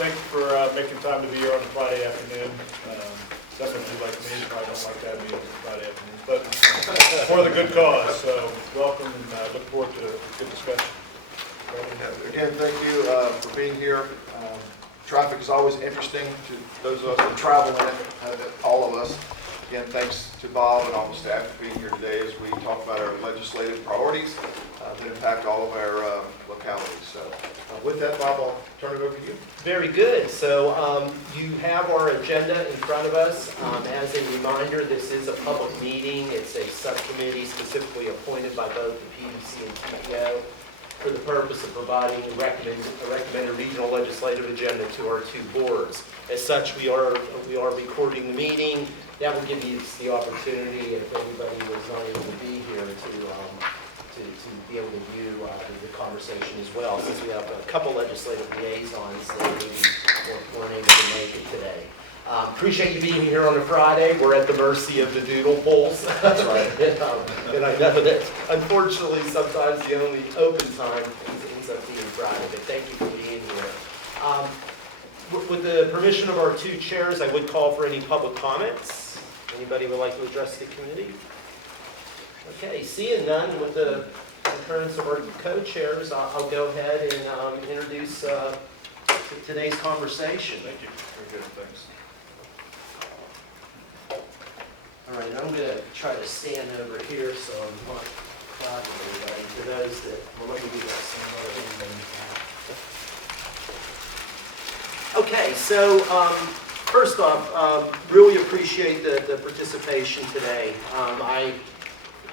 thank you for making time to be here on a Friday afternoon. Some of you like me probably don't like that meeting on Friday afternoon, but for the good cause. So welcome and look forward to a good discussion. Again, thank you for being here. Traffic is always interesting to those of us that travel in it, all of us. Again, thanks to Bob and all the staff for being here today as we talk about our legislative priorities that impact all of our localities. So with that, Bob, I'll turn it over to you. Very good. So you have our agenda in front of us. As a reminder, this is a public meeting. It's a subcommittee specifically appointed by both the PDC and TPO for the purpose of providing a recommended regional legislative agenda to our two boards. As such, we are recording the meeting. That will give you the opportunity, if anybody was not able to be here, to be able to view the conversation as well, since we have a couple legislative liaisons that maybe weren't able to make it today. Appreciate you being here on a Friday. We're at the mercy of the doodle polls. That's right. And I know that unfortunately sometimes the only open time ends up being Friday, but thank you for being here. With the permission of our two chairs, I would call for any public comments. Anybody would like to address the committee? Okay, seeing none, with the concurrence of our co-chairs, I'll go ahead and introduce today's conversation. Thank you. Very good. Thanks. All right, I'm going to try to stand over here so I'm not clouding everybody. For those that, well, let me do this. Okay, so first off, really appreciate the participation today.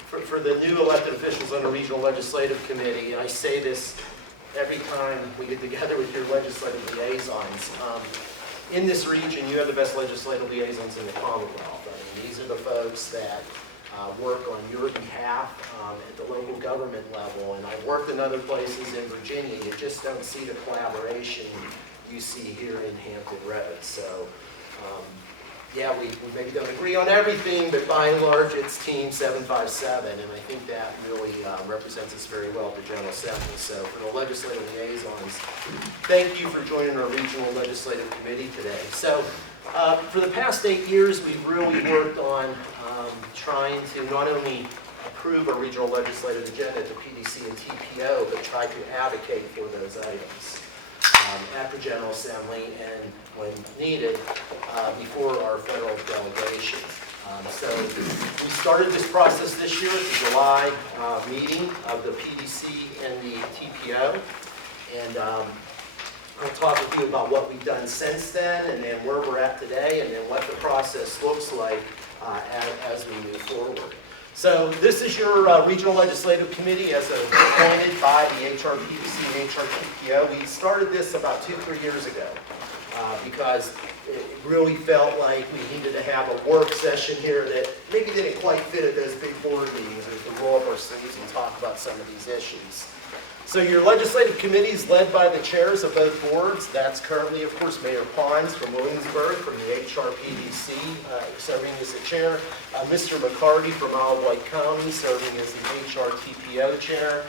For the new elected officials on the Regional Legislative Committee, and I say this every time we get together with your legislative liaisons, in this region, you have the best legislative liaisons in the Commonwealth. I mean, these are the folks that work on your behalf at the local government level, and I've worked in other places in Virginia. You just don't see the collaboration you see here in Hampton Roads. So, yeah, we maybe don't agree on everything, but by and large, it's Team 757, and I think that really represents us very well at the General Assembly. So for the legislative liaisons, thank you for joining our Regional Legislative Committee today. So for the past 8 years, we've really worked on trying to not only approve our regional legislative agenda at the PDC and TPO, but try to advocate for those items at the General Assembly and, when needed, before our federal delegation. So we started this process this year at the July meeting of the PDC and the TPO, and I'll talk with you about what we've done since then, and then where we're at today, and then what the process looks like as we move forward. So this is your Regional Legislative Committee as appointed by the HRPDC and HRTPO. We started this about 2-3 years ago because it really felt like we needed to have a work session here that maybe didn't quite fit at those big board meetings, and we could roll up our sleeves and talk about some of these issues. So your legislative committee is led by the chairs of both boards. That's currently, of course, Mayor Pons from Williamsburg, from the HRPDC, serving as the chair. Mr. McCarty from Isle of Wight County, serving as the HRTPO chair.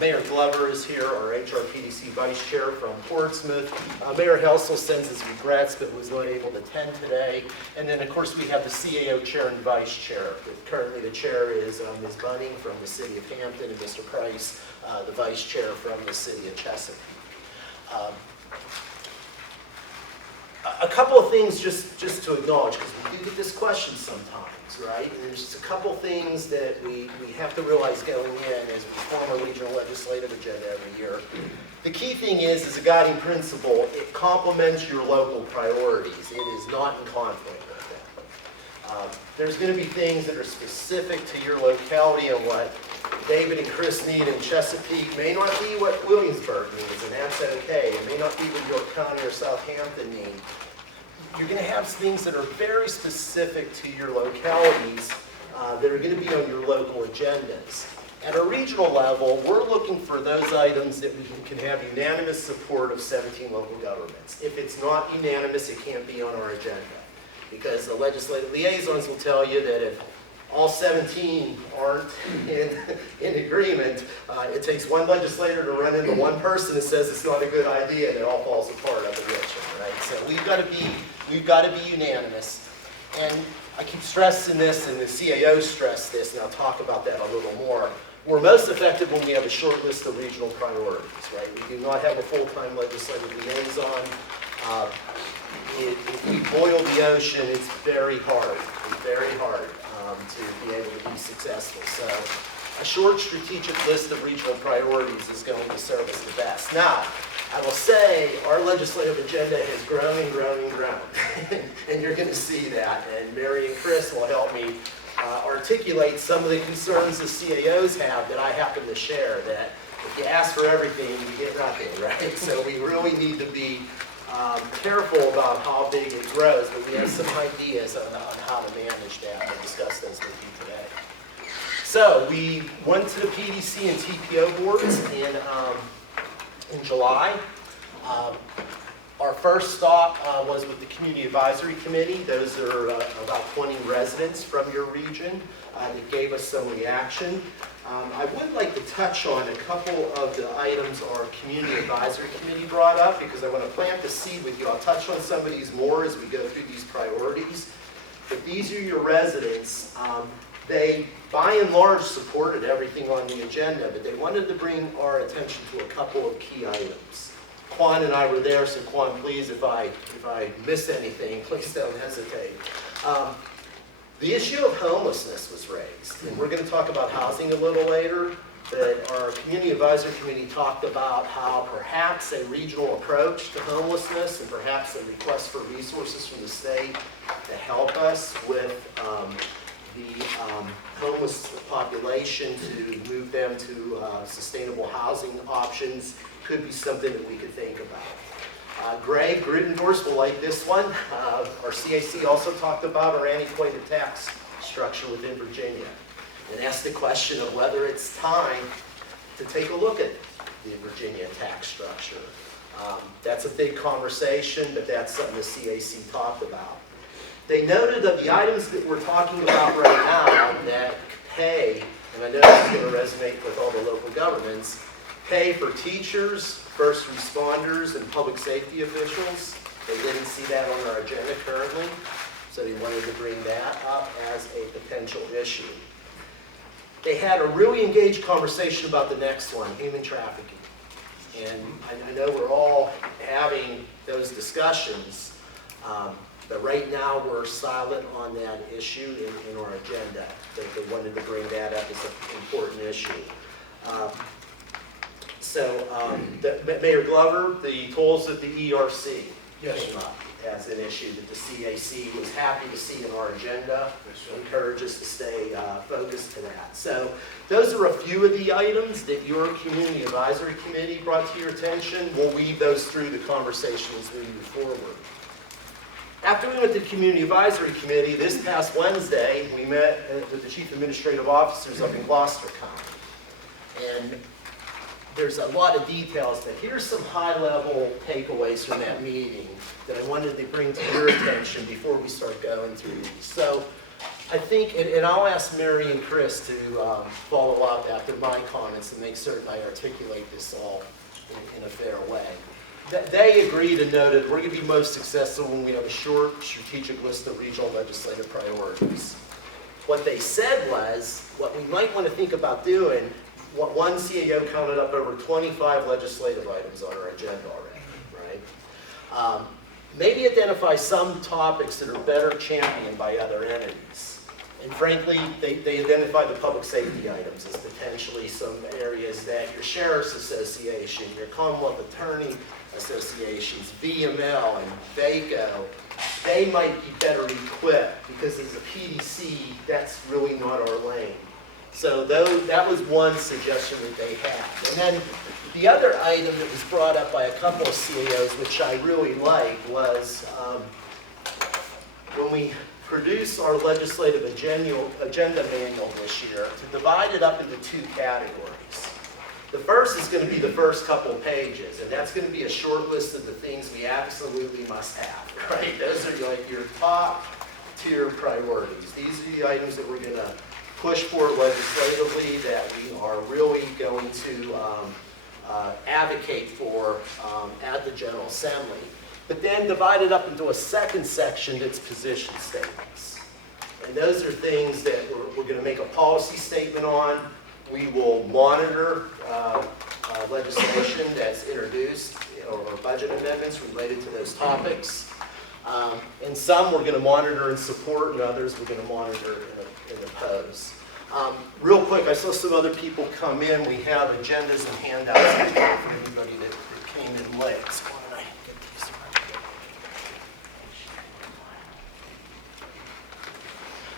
Mayor Glover is here, our HRPDC vice chair from Portsmouth. Mayor Helsel sends his regrets, but was not able to attend today. And then, of course, we have the CAO chair and vice chair. Currently, the chair is Ms. Bunning from the city of Hampton, and Mr. Price, the vice chair from the city of Chesapeake. A couple of things just to acknowledge, because we do get this question sometimes, right? And there's just a couple of things that we have to realize going in as we form a regional legislative agenda every year. The key thing is, as a guiding principle, it complements your local priorities. It is not in conflict with them. There's going to be things that are specific to your locality, and what David and Chris need in Chesapeake may not be what Williamsburg needs, and that's okay. It may not be what York County or Southampton need. You're going to have things that are very specific to your localities that are going to be on your local agendas. At a regional level, we're looking for those items that we can have unanimous support of 17 local governments. If it's not unanimous, it can't be on our agenda, because the legislative liaisons will tell you that if all 17 aren't in agreement, it takes one legislator to run into one person that says it's not a good idea, and it all falls apart up in Richmond. we've got to be unanimous. And I keep stressing this, and the CAO stressed this, and I'll talk about that a little more. We're most effective when we have a short list of regional priorities, right? We do not have a full-time legislative liaison. If we boil the ocean, it's very hard to be able to be successful. So a short strategic list of regional priorities is going to serve us the best. Now, I will say our legislative agenda has grown and grown and grown, and you're going to see that. And Mary and Chris will help me articulate some of the concerns the CAOs have that I happen to share, that if you ask for everything, you get nothing, right? So we really need to be careful about how big it grows, but we have some ideas on how to manage that. I'll discuss those with you today. So we went to the PDC and TPO boards in July. Our first stop was with the Community Advisory Committee. Those are about 20 residents from your region that gave us some reaction. I would like to touch on a couple of the items our Community Advisory Committee brought up because I want to plant the seed with you. I'll touch on some of these more as we go through these priorities. But these are your residents. They, by and large, supported everything on the agenda, but they wanted to bring our attention to a couple of key items. Quan and I were there, so Quan, please, if I miss anything, please don't hesitate. The issue of homelessness was raised, and we're going to talk about housing a little later, but our Community Advisory Committee talked about how perhaps a regional approach to homelessness and perhaps a request for resources from the state to help us with the homeless population, to move them to sustainable housing options could be something that we could think about. Greg Grittendorf will like this one. Our CAC also talked about our antiquated tax structure within Virginia and asked the question of whether it's time to take a look at the Virginia tax structure. That's a big conversation, but that's something the CAC talked about. They noted that the items that we're talking about right now that pay, and I know this is going to resonate with all the local governments, pay for teachers, first responders, and public safety officials. They didn't see that on our agenda currently, so they wanted to bring that up as a potential issue. They had a really engaged conversation about the next one, human trafficking. And I know we're all having those discussions, but right now we're silent on that issue in our agenda. They wanted to bring that up as an important issue. Mayor Glover, the tolls at the ERC came up as an issue that the CAC was happy to see in our agenda. Encourage us to stay focused to that. So those are a few of the items that your Community Advisory Committee brought to your attention. We'll weave those through the conversation as we move forward. After we went to the Community Advisory Committee, this past Wednesday, we met with the Chief Administrative Officers up in Gloucester County. And there's a lot of details, but here's some high-level takeaways from that meeting that I wanted to bring to your attention before we start going through these. So I think, and I'll ask Mary and Chris to follow up after my comments and make certain I articulate this all in a fair way. They agreed and noted we're going to be most successful when we have a short, strategic list of regional legislative priorities. What they said was, what we might want to think about doing, one CAO counted up over 25 legislative items on our agenda already, right? Maybe identify some topics that are better championed by other entities. And frankly, they identify the public safety items as potentially some areas that your Sheriff's Association, your Commonwealth Attorney Associations, VML and VACO, they might be better equipped because as a PDC, that's really not our lane. So that was one suggestion that they had. And then the other item that was brought up by a couple of CAOs, which I really liked, was when we produce our legislative agenda manual this year, to divide it up into two categories. The first is going to be the first couple of pages, and that's going to be a short list of the things we absolutely must have, right? Those are like your top tier priorities. These are the items that we're going to push for legislatively, that we are really going to advocate for at the General Assembly. but then divided up into a second section that's position statements. And those are things that we're going to make a policy statement on. We will monitor legislation that's introduced or budget amendments related to those topics. And some we're going to monitor and support, and others we're going to monitor and oppose. Real quick, I saw some other people come in. We have agendas and handouts for anybody that came in late. So why don't I get these right?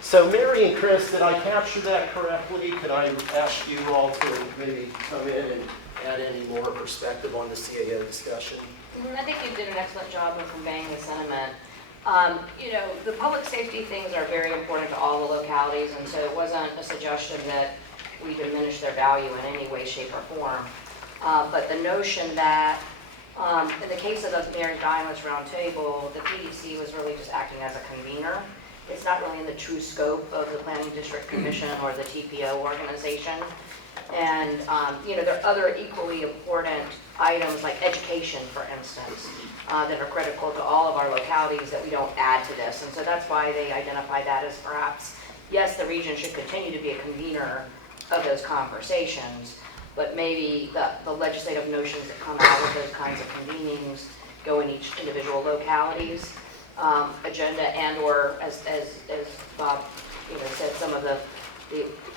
So Mary and Chris, did I capture that correctly? Could I ask you all to maybe come in and add any more perspective on the CAO discussion? I think you did an excellent job of conveying the sentiment. You know, the public safety things are very important to all the localities, and so it wasn't a suggestion that we diminish their value in any way, shape, or form. But the notion that, in the case of the Mary Diamonds Roundtable, the PDC was really just acting as a convener. It's not really in the true scope of the Planning District Commission or the TPO organization. And, you know, there are other equally important items like education, for instance, that are critical to all of our localities that we don't add to this. And so that's why they identify that as perhaps, yes, the region should continue to be a convener of those conversations, but maybe the legislative notions that come out of those kinds of convenings go in each individual locality's agenda, and or as Bob said, some of the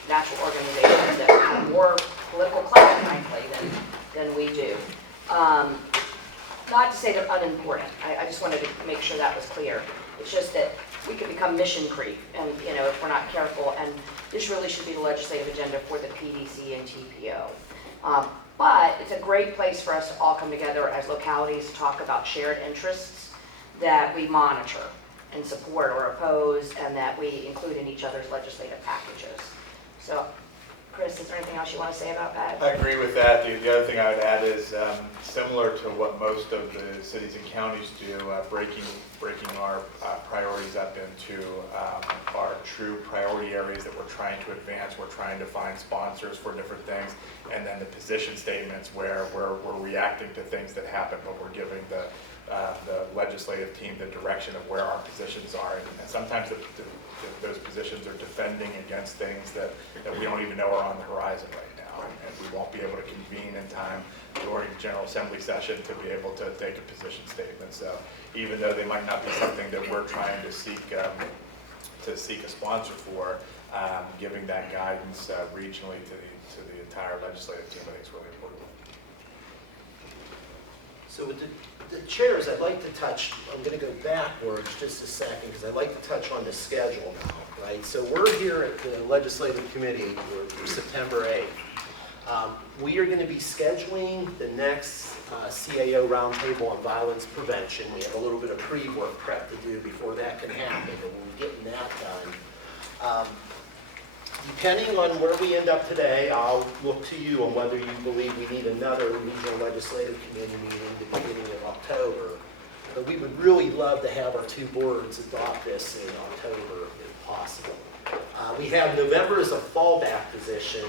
national organizations that have more political clout, frankly, than we do. Not to say they're unimportant. I just wanted to make sure that was clear. It's just that we could become mission creep, and if we're not careful. And this really should be the legislative agenda for the PDC and TPO. But it's a great place for us to all come together as localities to talk about shared interests that we monitor and support or oppose, and that we include in each other's legislative packages. So, Chris, is there anything else you want to say about that? I agree with that. The other thing I would add is similar to what most of the cities and counties do, breaking our priorities up into our true priority areas that we're trying to advance. We're trying to find sponsors for different things, and then the position statements where we're reacting to things that happen, but we're giving the legislative team the direction of where our positions are. And sometimes those positions are defending against things that we don't even know are on the horizon right now. And we won't be able to convene in time during General Assembly session to be able to take a position statement. So even though they might not be something that we're trying to seek a sponsor for, giving that guidance regionally to the entire legislative team, I think is really important. So with the chairs, I'd like to touch, I'm going to go backwards just a second because I'd like to touch on the schedule now, right? So we're here at the Legislative Committee for September 8th. We are going to be scheduling the next CAO Roundtable on Violence Prevention. We have a little bit of pre-work prep to do before that can happen, but we're getting that done. Depending on where we end up today, I'll look to you on whether you believe we need another regional legislative committee meeting at the beginning of October. But we would really love to have our two boards adopt this in October if possible. We have November as a fallback position,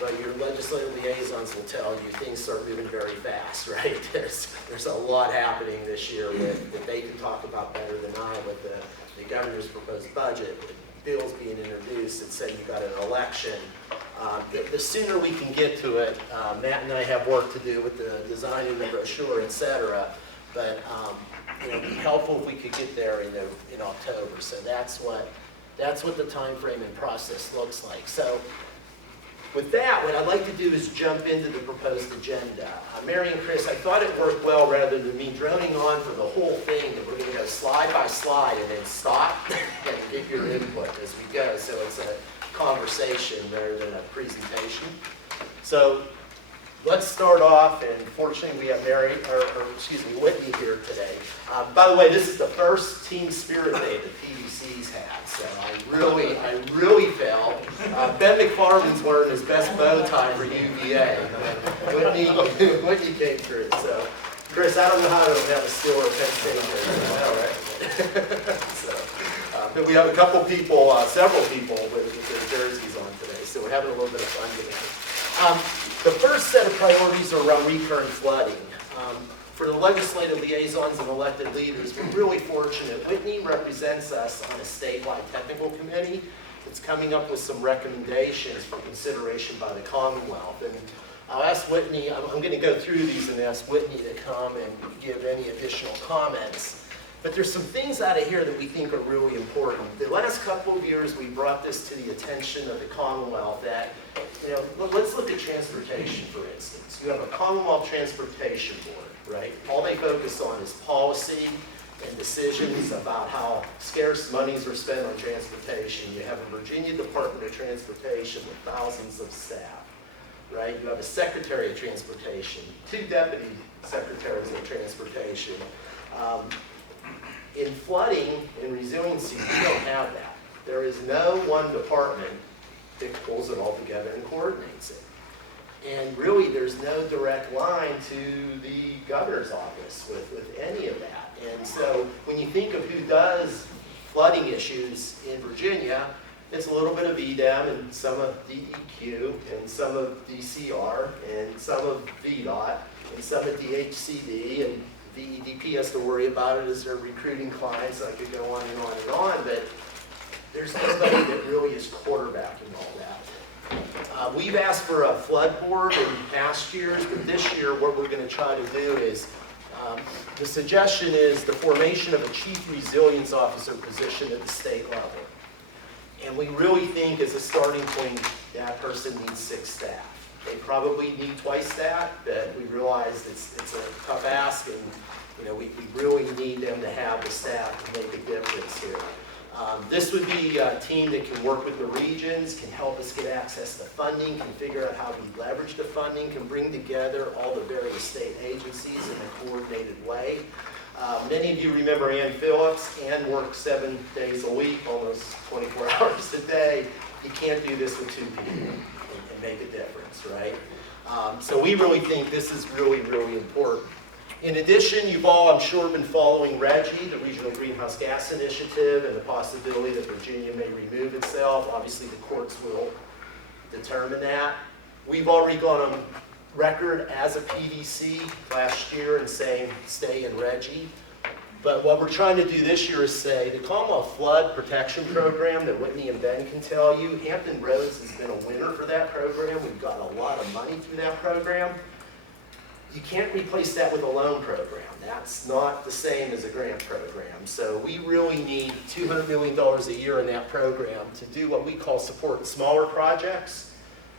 but your legislative liaisons will tell you things start moving very fast, right? There's a lot happening this year that they can talk about better than I with the governor's proposed budget. Bills being introduced and say you got an election. The sooner we can get to it, Matt and I have work to do with the designing the brochure, et cetera, but it'd be helpful if we could get there in October. So that's what the time frame and process looks like. So with that, what I'd like to do is jump into the proposed agenda. Mary and Chris, I thought it worked well rather than me droning on for the whole thing, that we're going to go slide by slide and then stop and get your input as we go. So it's a conversation rather than a presentation. So let's start off, and fortunately we have Whitney here today. By the way, this is the first Team Spirit Day that PDC's had, so I really felt. Ben McFarland's wearing his best bow tie for UVA. Whitney came through, so Chris, I don't know how to have a Steeler or Penn State jersey, right? But we have a couple people, several people with their jerseys on today, so we're having a little bit of fun today. The first set of priorities are around recurrent flooding. For the legislative liaisons and elected leaders, we're really fortunate. Whitney represents us on a statewide technical committee that's coming up with some recommendations for consideration by the Commonwealth. And I'll ask Whitney, I'm going to go through these and ask Whitney to come and give any additional comments. But there's some things out of here that we think are really important. The last couple of years, we brought this to the attention of the Commonwealth that, let's look at transportation, for instance. You have a Commonwealth Transportation Board, right? All they focus on is policy and decisions about how scarce monies are spent on transportation. You have a Virginia Department of Transportation with thousands of staff, right? You have a Secretary of Transportation, 2 Deputy Secretaries of Transportation. In flooding and resiliency, we don't have that. There is no one department that pulls it all together and coordinates it. And really, there's no direct line to the governor's office with any of that. And so when you think of who does flooding issues in Virginia, it's a little bit of EDEM and some of DEQ and some of DCR and some of VDOT and some of DHCD, and VEDP has to worry about it as they're recruiting clients. I could go on and on and on, but there's nobody that really is quarterbacking all that. We've asked for a flood board in past years, but this year what we're going to try to do is, the suggestion is the formation of a chief resilience officer position at the state level. And we really think as a starting point, that person needs 6 staff. They probably need twice that, but we realize it's a tough ask, and we really need them to have the staff to make a difference here. This would be a team that can work with the regions, can help us get access to funding, can figure out how we leverage the funding, can bring together all the various state agencies in a coordinated way. Many of you remember Ann Phillips. Ann works 7 days a week, almost 24 hours a day. You can't do this with 2 people and make a difference, right? So we really think this is really, really important. In addition, you've all, I'm sure, been following RGGI, the Regional Greenhouse Gas Initiative, and the possibility that Virginia may remove itself. Obviously, the courts will determine that. We've already gone on record as a PDC last year and saying stay in RGGI. But what we're trying to do this year is say the Commonwealth Flood Protection Program that Whitney and Ben can tell you, Hampton Roads has been a winner for that program. We've got a lot of money through that program. You can't replace that with a loan program. That's not the same as a grant program. So we really need $200 million a year in that program to do what we call support smaller projects.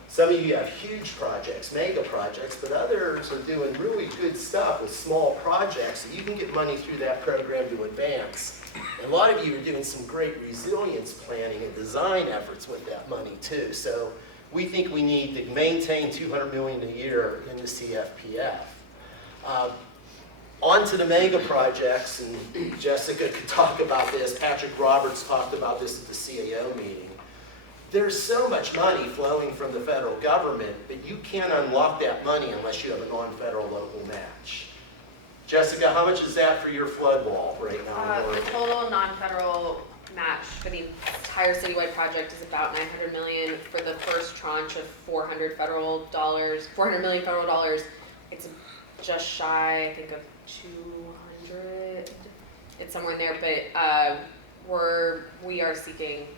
Some of you have huge projects, mega projects, but others are doing really good stuff with small projects, so you can get money through that program to advance. And a lot of you are doing some great resilience planning and design efforts with that money too. So we think we need to maintain $200 million a year in the CFPF. On to the mega projects, and Jessica could talk about this. Patrick Roberts talked about this at the CAO meeting. There's so much money flowing from the federal government, but you can't unlock that money unless you have a non-federal local match. Jessica, how much is that for your flood wall right now? The total non-federal match for the entire citywide project is about $900 million. For the first tranche of $400 million federal dollars, it's just shy, I think, of 200. It's somewhere in there, but we are seeking.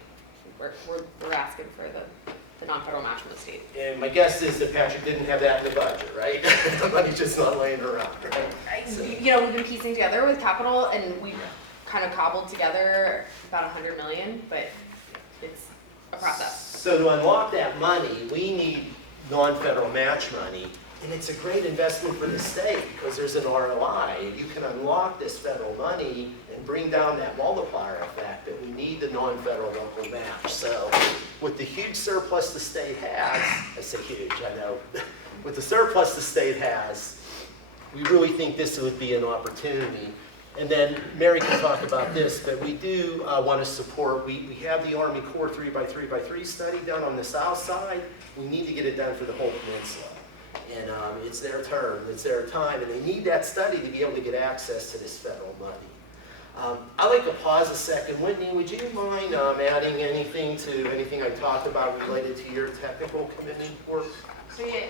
We're asking for the non-federal match from the state. And my guess is that Patrick didn't have that in the budget, right? The money's just not laying around, right? So. We've been piecing together with capital, and we've kind of cobbled together about $100 million, but it's a process. So to unlock that money, we need non-federal match money, and it's a great investment for the state because there's an ROI. You can unlock this federal money and bring down that multiplier effect, but we need the non-federal local match. So with the huge surplus the state has, I say huge, I know, with the surplus the state has, we really think this would be an opportunity. And then Mary can talk about this, but we do want to support, we have the Army Corps 3x3x3 study done on the south side. We need to get it done for the whole peninsula. And it's their turn, it's their time, and they need that study to be able to get access to this federal money. I'd like to pause a second. Whitney, would you mind adding anything to anything I talked about related to your technical committee work? So yeah,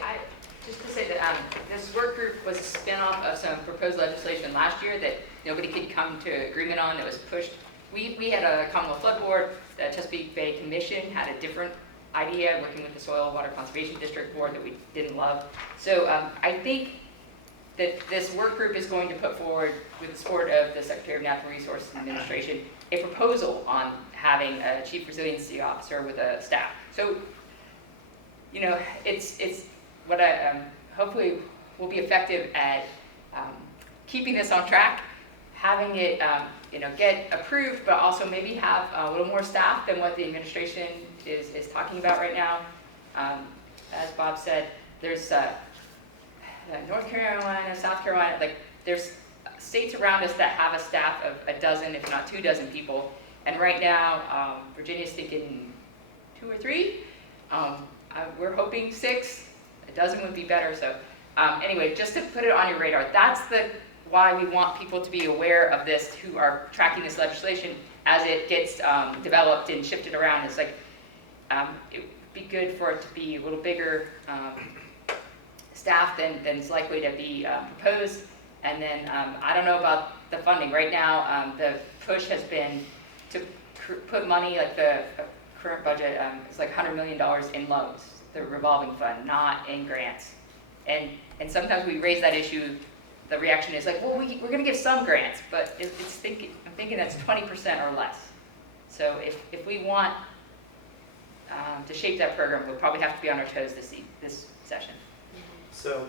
Just to say that this work group was a spin-off of some proposed legislation last year that nobody could come to agreement on, that was pushed. We had a Commonwealth Flood Board, the Chesapeake Bay Commission had a different idea, working with the Soil and Water Conservation District Board that we didn't love. So I think that this work group is going to put forward, with the support of the Secretary of Natural Resources Administration, a proposal on having a Chief Resiliency Officer with a staff. So, you know, it's what I hopefully will be effective at keeping this on track, having it you know, get approved, but also maybe have a little more staff than what the administration is talking about right now. As Bob said, there's North Carolina, South Carolina, like there's states around us that have a staff of a dozen, if not 24 people. And right now, Virginia's thinking 2 or 3. We're hoping 6. A dozen would be better. So anyway, just to put it on your radar, that's why we want people to be aware of this who are tracking this legislation as it gets developed and shifted around. It's like, it would be good for it to be a little bigger staff than is likely to be proposed. And then I don't know about the funding. Right now, the push has been to put money, like the current budget is like $100 million in loans, the revolving fund, not in grants. And sometimes we raise that issue, the reaction is like, well, we're going to give some grants, but I'm thinking that's 20% or less. So if we want to shape that program, we'll probably have to be on our toes this session. So,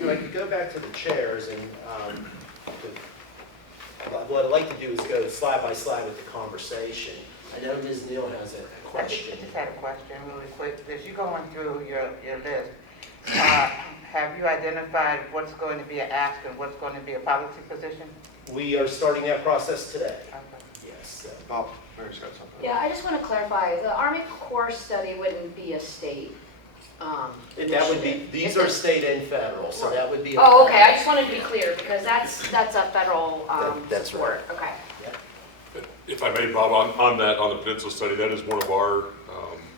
if I could go back to the chairs, and what I'd like to do is go slide by slide with the conversation. I know Ms. Neal has a question. I just had a question really quick. As you're going through your list, have you identified what's going to be an ask and what's going to be a policy position? We are starting that process today. Okay. Yes. Bob, Mary's got something. Yeah, I just want to clarify, the Army Corps study wouldn't be a state That would be, these are state and federal, so that would be. Oh, okay, I just wanted to be clear, because that's a federal That's support. right. Okay. If I may, Bob, on the Peninsula study, that is one of our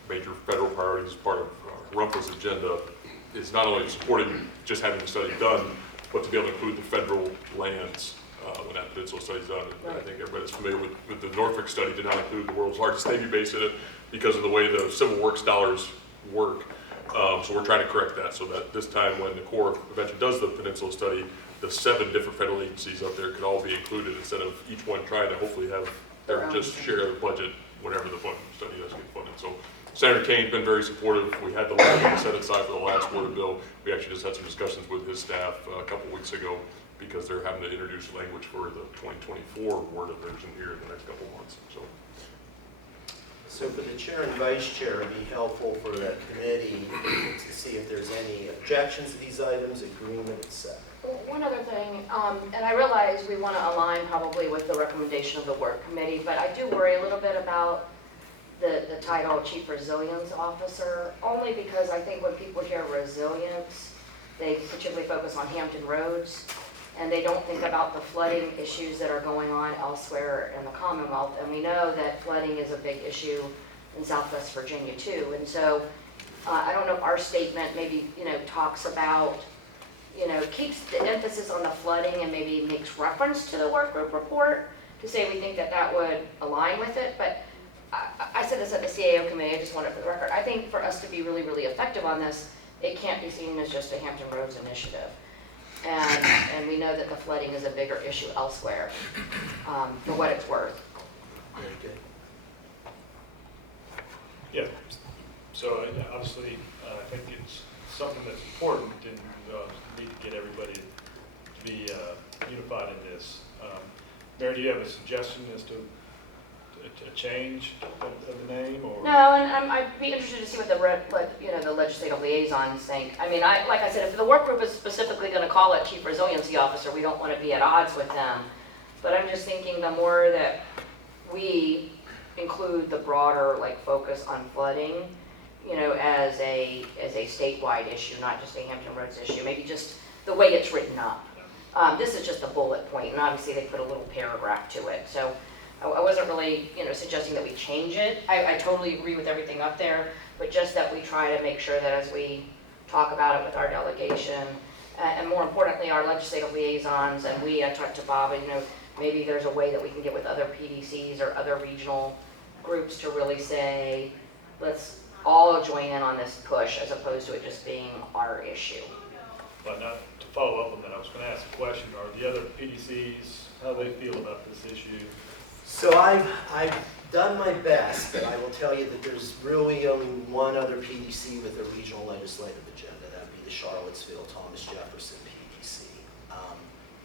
major federal priorities as part of RUMPA's agenda. It's not only supporting just having the study done, but to be able to include the federal lands when that Peninsula study is done. Right. I think everybody's familiar with the Norfolk study did not include the world's largest Navy base in it because of the way the Civil Works dollars work. So we're trying to correct that so that this time when the Corps eventually does the Peninsula study, the 7 different federal agencies up there could all be included instead of each one trying to hopefully have their just share the budget whenever the study does get funded. So Senator Kane's been very supportive. We had the language set aside for the last water bill. We actually just had some discussions with his staff a couple weeks ago because they're having to introduce language for the 2024 water version here in the next couple months. So for the chair and vice chair, it'd be helpful for the committee to see if there's any objections to these items, agreement, etc. One other thing, and I realize we want to align probably with the recommendation of the work committee, but I do worry a little bit about the title Chief Resilience Officer, only because I think when people hear resilience, they particularly focus on Hampton Roads, and they don't think about the flooding issues that are going on elsewhere in the Commonwealth. And we know that flooding is a big issue in Southwest Virginia too. And so I don't know if our statement maybe, talks about, keeps the emphasis on the flooding and maybe makes reference to the work group report to say we think that would align with it. But I said this at the CAO committee, I just want it for the record. I think for us to be really, really effective on this, it can't be seen as just a Hampton Roads initiative. And we know that the flooding is a bigger issue elsewhere, for what it's worth. Very good. Yeah, so obviously, I think it's something that's important, and we need to get everybody to be unified in this. Mary, do you have a suggestion as to a change of the name, or? No, and I'd be interested to see what the legislative liaisons think. I mean, like I said, if the work group is specifically going to call it Chief Resiliency Officer, we don't want to be at odds with them. But I'm just thinking the more that we include the broader focus on flooding, as a statewide issue, not just a Hampton Roads issue, maybe just the way it's written up. This is just a bullet point, and obviously they put a little paragraph to it. So I wasn't really, suggesting that we change it. I totally agree with everything up there, but just that we try to make sure that as we talk about it with our delegation, and more importantly, our legislative liaisons, and I talked to Bob, and, maybe there's a way that we can get with other PDCs or other regional groups to really say, let's all join in on this push, as opposed to it just being our issue. But not to follow up on that, I was going to ask a question. Are the other PDCs, how do they feel about this issue? So I've done my best, but I will tell you that there's really only one other PDC with a regional legislative agenda. That would be the Charlottesville Thomas Jefferson PDC.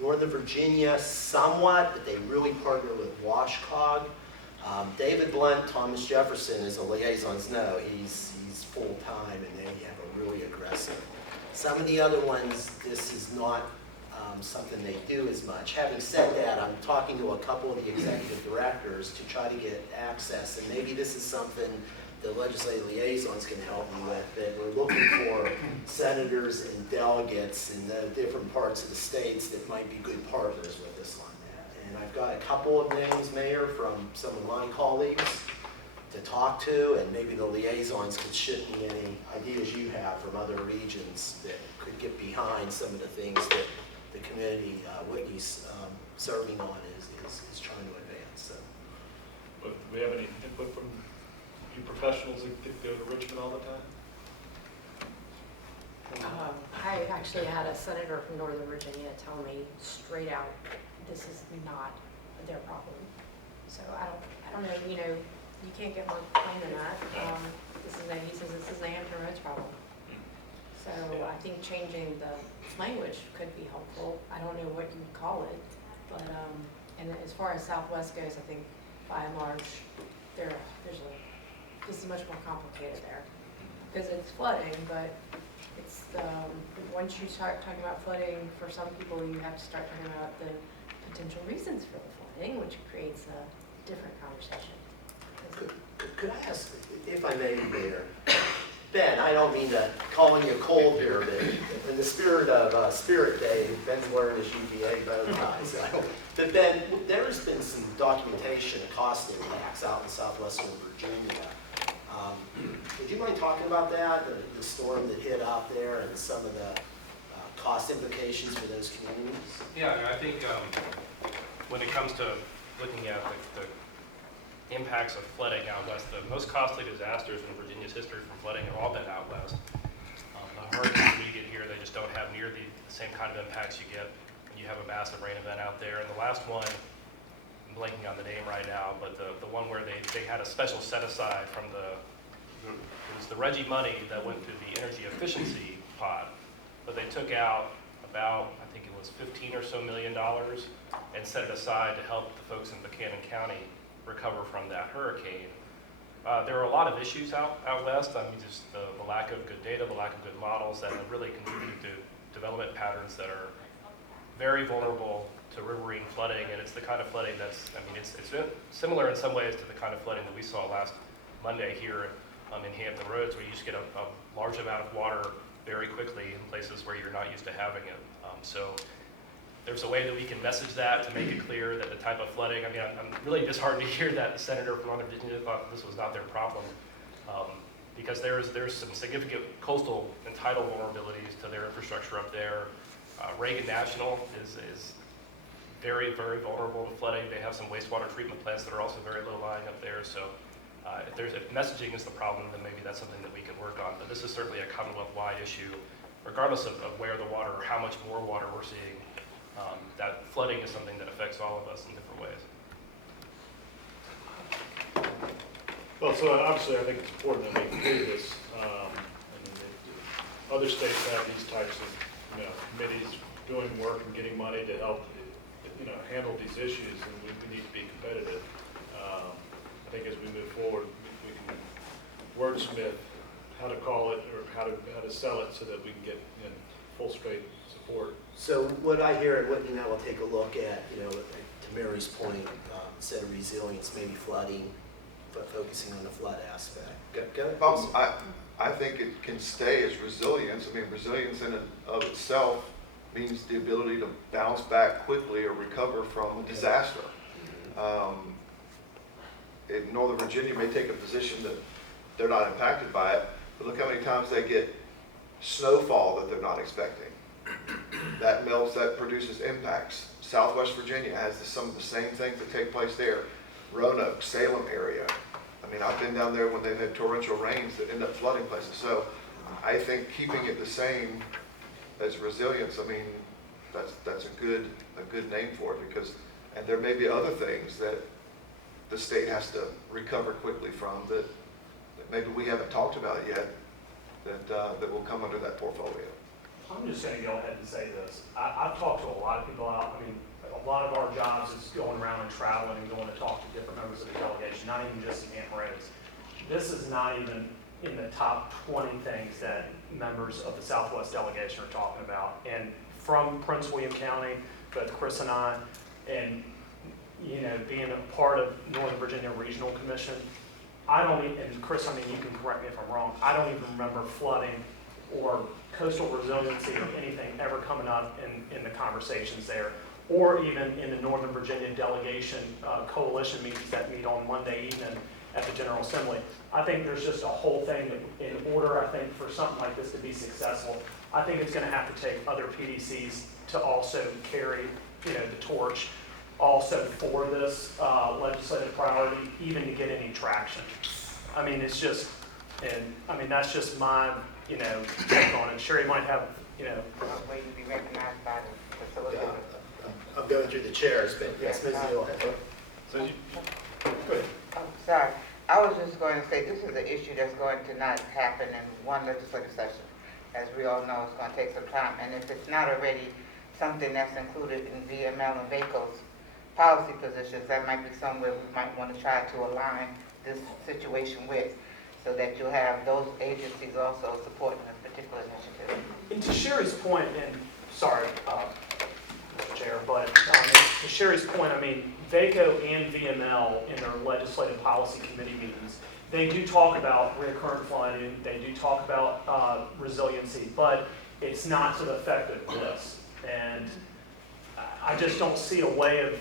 Northern Virginia, somewhat, but they really partner with Washcog. David Blunt, Thomas Jefferson, as the liaisons know, he's full-time, and they have a really aggressive. Some of the other ones, this is not something they do as much. Having said that, I'm talking to a couple of the executive directors to try to get access, and maybe this is something the legislative liaisons can help me with, that we're looking for senators and delegates in the different parts of the states that might be good partners with us on that. And I've got a couple of names, Mayor, from some of my colleagues to talk to, and maybe the liaisons could shoot me any ideas you have from other regions that could get behind some of the things that the community Whitney's serving on is trying to advance. So. But do we have any input from you professionals that go to Richmond all the time? I actually had a senator from Northern Virginia tell me straight out, this is not their problem. So I don't know, you can't get more plain than that. He says this is the Hampton Roads problem. So I think changing the language could be helpful. I don't know what you would call it, but and as far as Southwest goes, I think by and large, this is much more complicated there because it's flooding, but it's once you start talking about flooding, for some people you have to start talking about the potential reasons for the flooding, which creates a different conversation. Could I ask, if I may, Mayor? Ben, I don't mean to call you cold here, but in the spirit of Spirit Day, Ben's wearing his UVA bow tie. But Ben, there has been some documentation of cost impacts out in southwestern Virginia. Would you mind talking about that, the storm that hit out there and some of the cost implications for those communities? Yeah, I think when it comes to looking at the impacts of flooding out west, the most costly disasters in Virginia's history from flooding have all been out west. The hurricanes we get here, they just don't have near the same kind of impacts you get when you have a massive rain event out there. And the last one, I'm blanking on the name right now, but the one where they had a special set aside from it was the Reggie money that went to the energy efficiency pot, but they took out about, I think it was $15 or so million and set it aside to help the folks in Buchanan County recover from that hurricane. There are a lot of issues out west. I mean, just the lack of good data, the lack of good models that have really contributed to development patterns that are very vulnerable to riverine flooding, and it's the kind of flooding that's, it's similar in some ways to the kind of flooding that we saw last Monday here in Hampton Roads, where you just get a large amount of water very quickly in places where you're not used to having it. So there's a way that we can message that to make it clear that the type of flooding, I'm really disheartened to hear that the senator from Northern Virginia thought this was not their problem, because there's some significant coastal and tidal vulnerabilities to their infrastructure up there. Reagan National is very, very vulnerable to flooding. They have some wastewater treatment plants that are also very low lying up there. So if messaging is the problem, then maybe that's something that we can work on. But this is certainly a Commonwealth-wide issue, regardless of where the water or how much more water we're seeing. That flooding is something that affects all of us in different ways. Well, so obviously I think it's important that we do this. Other states have these types of committees doing work and getting money to help handle these issues, and we need to be competitive. I think as we move forward, we can wordsmith how to call it or how to sell it so that we can get full straight support. So what I hear, and what I will take a look at, to Mary's point, instead of resilience, maybe flooding, but focusing on the flood aspect. Go ahead. Boss, I think it can stay as resilience. Resilience in and of itself means the ability to bounce back quickly or recover from a disaster. In Northern Virginia may take a position that they're not impacted by it, but look how many times they get snowfall that they're not expecting. That melts, that produces impacts. Southwest Virginia has some of the same things that take place there. Roanoke, Salem area. I mean, I've been down there when they've had torrential rains that end up flooding places. So I think keeping it the same as resilience, I mean, that's a good name for it, because, and there may be other things that the state has to recover quickly from that maybe we haven't talked about yet, that will come under that portfolio. I'm just going to go ahead and say this. I've talked to a lot of people out. I mean, a lot of our jobs is going around and traveling and going to talk to different members of the delegation, not even just in Hampton Roads. This is not even in the top 20 things that members of the Southwest delegation are talking about. And from Prince William County, both Chris and I, and you know, being a part of Northern Virginia Regional Commission, I don't even, and Chris, I mean, you can correct me if I'm wrong, I don't even remember flooding or coastal resiliency or anything ever coming up in the conversations there, or even in the Northern Virginia delegation coalition meetings that meet on Monday evening at the General Assembly. I think there's just a whole thing that in order, I think, for something like this to be successful, I think it's going to have to take other PDCs to also carry, you know, the torch also for this legislative priority, even to get any traction. I mean, it's just, and I mean, that's just my, you know, take on it. Sherry might have, you know. Waiting to be recognized by the facilitator. I'm going through the chairs, but yes, Ms. Neal. So you, go ahead. I'm sorry. I was just going to say, this is an issue that's going to not happen in one legislative session. As we all know, it's going to take some time. And if it's not already something that's included in VML and VACO's policy positions, that might be somewhere we might want to try to align this situation with, so that you'll have those agencies also supporting this particular initiative. And to Sherry's point, and sorry, Mr. Chair, but to Sherry's point, I mean, VACO and VML in their legislative policy committee meetings, they do talk about recurrent flooding, they do talk about resiliency, but it's not to the effect of this. And I just don't see a way of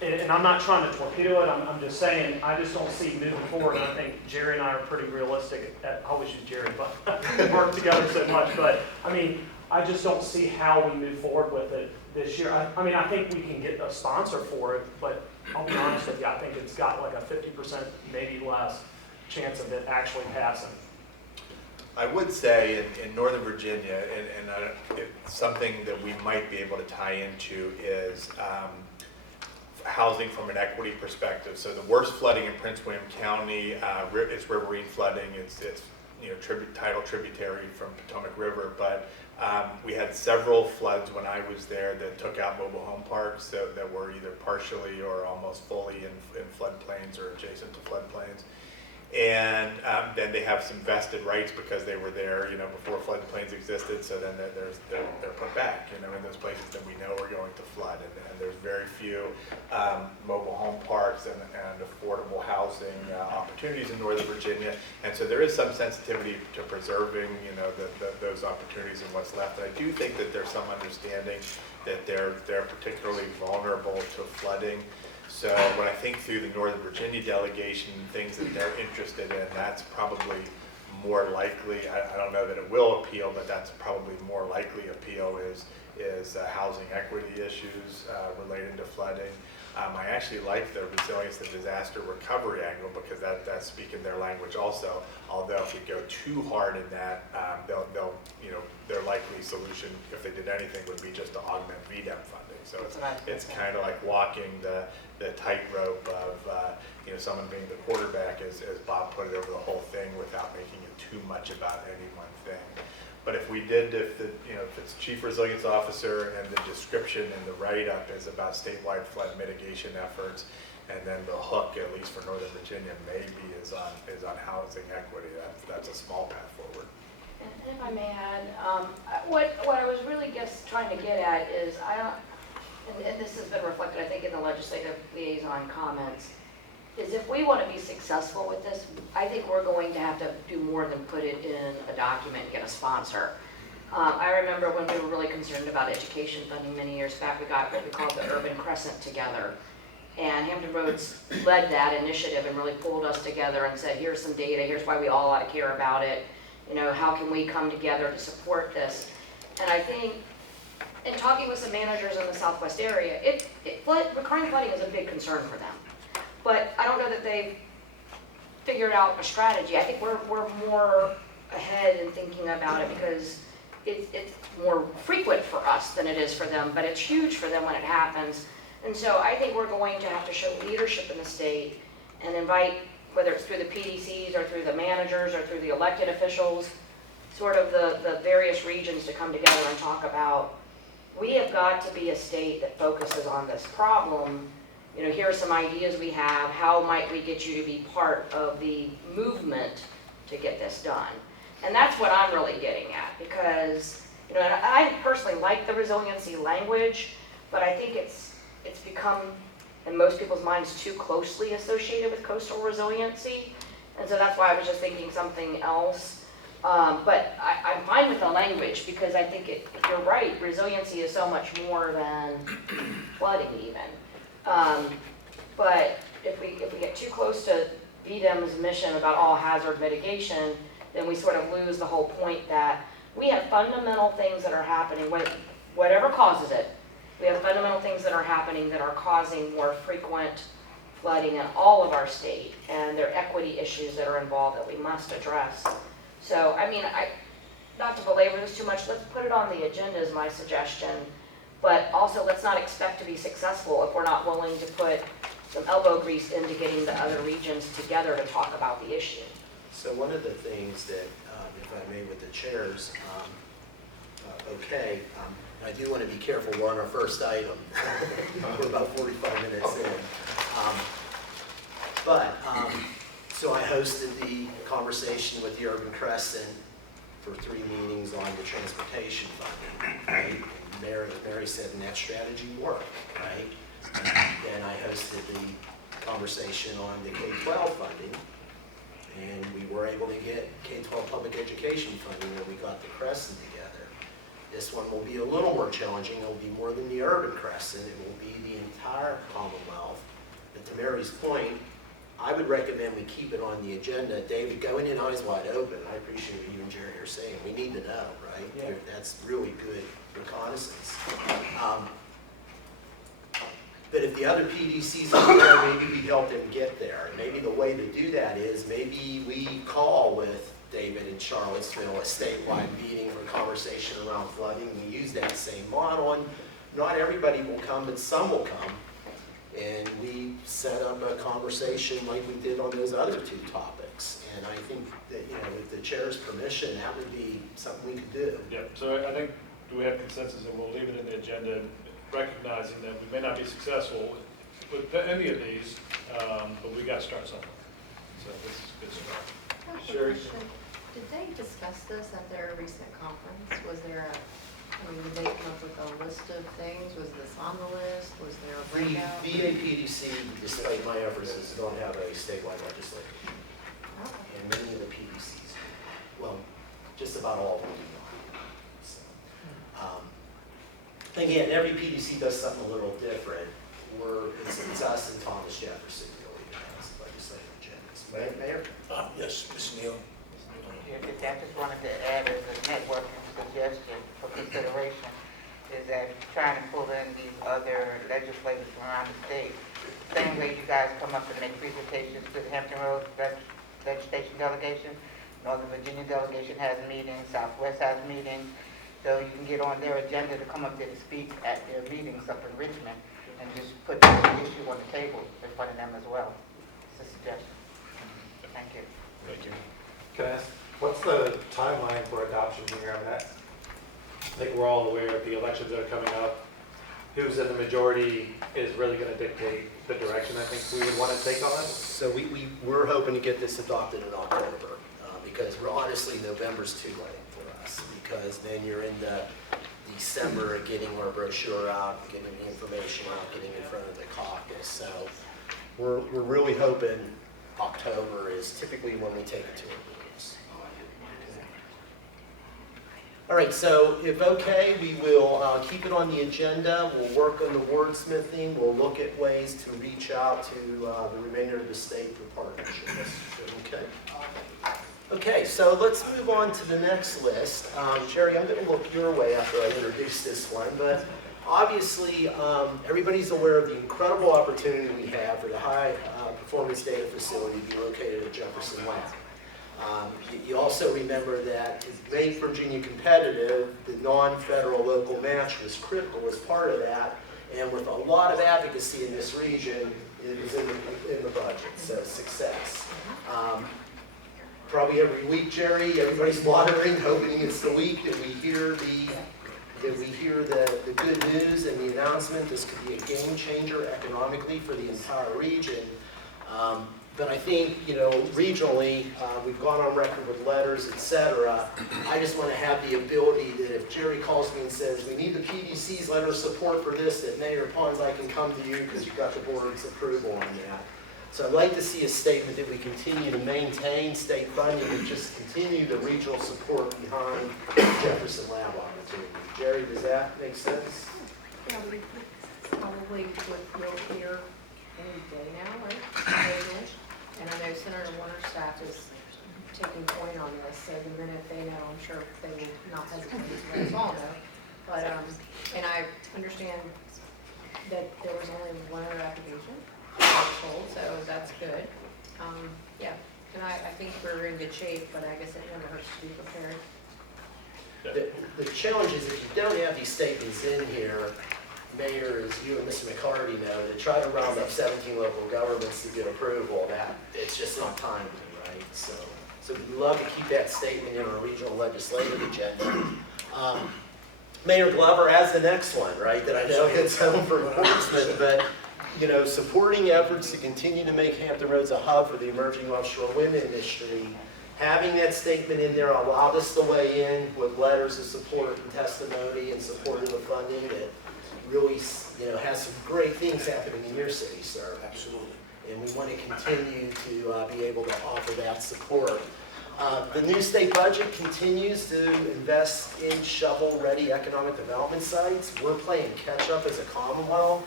and I'm not trying to torpedo it, I'm just saying, I just don't see moving forward. And I think Jerry and I are pretty realistic. I always use Jerry, but we work together so much. But I mean, I just don't see how we move forward with it this year. I mean, I think we can get a sponsor for it, but I'll be honest with you, I think it's got like a 50%, maybe less, chance of it actually passing. I would say in Northern Virginia, and it's something that we might be able to tie into is housing from an equity perspective. So the worst flooding in Prince William County is riverine flooding. It's you know, tidal tributary from Potomac River, but we had several floods when I was there that took out mobile home parks that were either partially or almost fully in floodplains or adjacent to floodplains. And then they have some vested rights because they were there, you know, before floodplains existed. So then they're put back, you know, in those places that we know are going to flood. And there's very few mobile home parks and affordable housing opportunities in Northern Virginia. And so there is some sensitivity to preserving, you know, those opportunities and what's left. And I do think that there's some understanding that they're particularly vulnerable to flooding. So when I think through the Northern Virginia delegation, things that they're interested in, that's probably more likely. I don't know that it will appeal, but that's probably more likely appeal is housing equity issues related to flooding. I actually like the resilience and disaster recovery angle because that's speaking their language also. Although if we go too hard in that, they'll you know, their likely solution, if they did anything, would be just to augment VDEM funding. So it's kind of like walking the tightrope of you know, someone being the quarterback, as Bob put it, over the whole thing without making it too much about any one thing. But if we did, if it's Chief Resilience Officer and the description in the write-up is about statewide flood mitigation efforts, and then the hook, at least for Northern Virginia, maybe is on housing equity, that's a small path forward. And if I may add, what I was really just trying to get at is, and this has been reflected, I think, in the legislative liaison comments, is if we want to be successful with this, I think we're going to have to do more than put it in a document and get a sponsor. I remember when we were really concerned about education funding many years back, we got what we called the Urban Crescent together. And Hampton Roads led that initiative and really pulled us together and said, here's some data, here's why we all ought to care about it. how can we come together to support this? And I think, in talking with some managers in the Southwest area, recurring flooding is a big concern for them. But I don't know that they've figured out a strategy. I think we're more ahead in thinking about it because it's more frequent for us than it is for them, but it's huge for them when it happens. And so I think we're going to have to show leadership in the state and invite, whether it's through the PDCs or through the managers or through the elected officials, sort of the various regions to come together and talk about, we have got to be a state that focuses on this problem. Here are some ideas we have. How might we get you to be part of the movement to get this done? And that's what I'm really getting at, because and I personally like the resiliency language, but I think it's become, in most people's minds, too closely associated with coastal resiliency. And so that's why I was just thinking something else. But I'm fine with the language, because I think you're right, resiliency is so much more than flooding even. But if we get too close to VDEM's mission about all hazard mitigation, then we sort of lose the whole point that we have fundamental things that are happening, whatever causes it. We have fundamental things that are happening that are causing more frequent flooding in all of our state, and there are equity issues that are involved that we must address. So, not to belabor this too much, let's put it on the agenda is my suggestion, but also let's not expect to be successful if we're not willing to put some elbow grease into getting the other regions together to talk about the issue. So one of the things that, if I may, with the chairs, I do want to be careful, we're on our first item. We're about 45 minutes in. So I hosted the conversation with the Urban Crescent for 3 meetings on the transportation funding, right? And Mary said, and that strategy worked, right? Then I hosted the conversation on the K-12 funding, and we were able to get K-12 public education funding, and we got the Crescent together. This one will be a little more challenging. It will be more than the Urban Crescent. It will be the entire Commonwealth. But to Mary's point, I would recommend we keep it on the agenda. David, going in eyes wide open. I appreciate what you and Jerry are saying. We need to know, right? Yeah. That's really good reconnaissance. But if the other PDCs are there, maybe we help them get there. And maybe the way to do that is maybe we call with David in Charlottesville a statewide meeting for conversation around flooding. We use that same model, and not everybody will come, but some will come. And we set up a conversation like we did on those other 2 topics. And I think that, with the chair's permission, that would be something we could do. Yeah, so I think we have consensus and we'll leave it in the agenda, recognizing that we may not be successful with any of these, but we got to start somewhere. So this is a good start. I have a Sherry? question. Did they discuss this at their recent conference? Was there did they come up with a list of things? Was this on the list? Was there a The breakout? VAPDC, despite my efforts, does not have a statewide legislature. Okay. And many of the PDCs, well, just about all of them do not. So, again, every PDC does something a little different. It's us and Thomas Jefferson really that has legislative agendas. Mayor? Yes, Ms. Neal. I just wanted to add as a networking suggestion for consideration is that trying to pull in these other legislators from around the state. Same way you guys come up and make presentations to the Hampton Roads legislation delegation, Northern Virginia delegation has meetings, Southwest has meetings, so you can get on their agenda to come up there to speak at their meetings up in Richmond and just put the issue on the table in front of them as well. It's a suggestion. Thank you. Thank you. Can I ask, what's the timeline for adoption here? I think we're all aware of the elections that are coming up. Who's in the majority is really going to dictate the direction I think we would want to take on it. So we're hoping to get this adopted in October because honestly, November's too late for us because then you're in the December of getting our brochure out, getting the information out, getting in front of the caucus. So we're really hoping October is typically when we take it to our meetings. All right, so if okay, we will keep it on the agenda. We'll work on the wordsmithing. We'll look at ways to reach out to the remainder of the state for partnerships. Okay? Okay, so let's move on to the next list. Jerry, I'm going to look your way after I introduce this one, but obviously everybody's aware of the incredible opportunity we have for the high performance data facility to be located at Jefferson Lab. You also remember that to make Virginia competitive, the non-federal local match was critical as part of that, and with a lot of advocacy in this region, it was in the budget, so success. Probably every week, Jerry, everybody's monitoring, hoping it's the week that we hear the good news and the announcement. This could be a game changer economically for the entire region. But I think, regionally, we've gone on record with letters, et cetera. I just want to have the ability that if Jerry calls me and says, we need the PDC's letter of support for this, that Mayor Pons, I can come to you because you've got the board's approval on that. So I'd like to see a statement that we continue to maintain state funding and just continue the regional support behind the Jefferson Lab opportunity. Jerry, does that make sense? Yeah, we probably would hear any day now, right? And I know Senator Warner's staff is taking point on this, so the minute they know, I'm sure they will not hesitate to let us all know. But, and I understand that there was only one other application, I was told, so that's good. Yeah, and I think we're in good shape, but I guess it never hurts to be prepared. The challenge is if you don't have these statements in here, Mayor, as you and Mr. McCarty know, to try to round up 17 local governments to get approval, that it's just not timely, right? So we'd love to keep that statement in our regional legislative agenda. Mayor Glover, as the next one, right, that I know hits home for Portsmouth, but supporting efforts to continue to make Hampton Roads a hub for the emerging offshore wind industry, having that statement in there allowed us to weigh in with letters of support and testimony in support of the funding that really, has some great things happening in your city, sir. Absolutely. And we want to continue to be able to offer that support. The new state budget continues to invest in shovel-ready economic development sites. We're playing catch-up as a Commonwealth.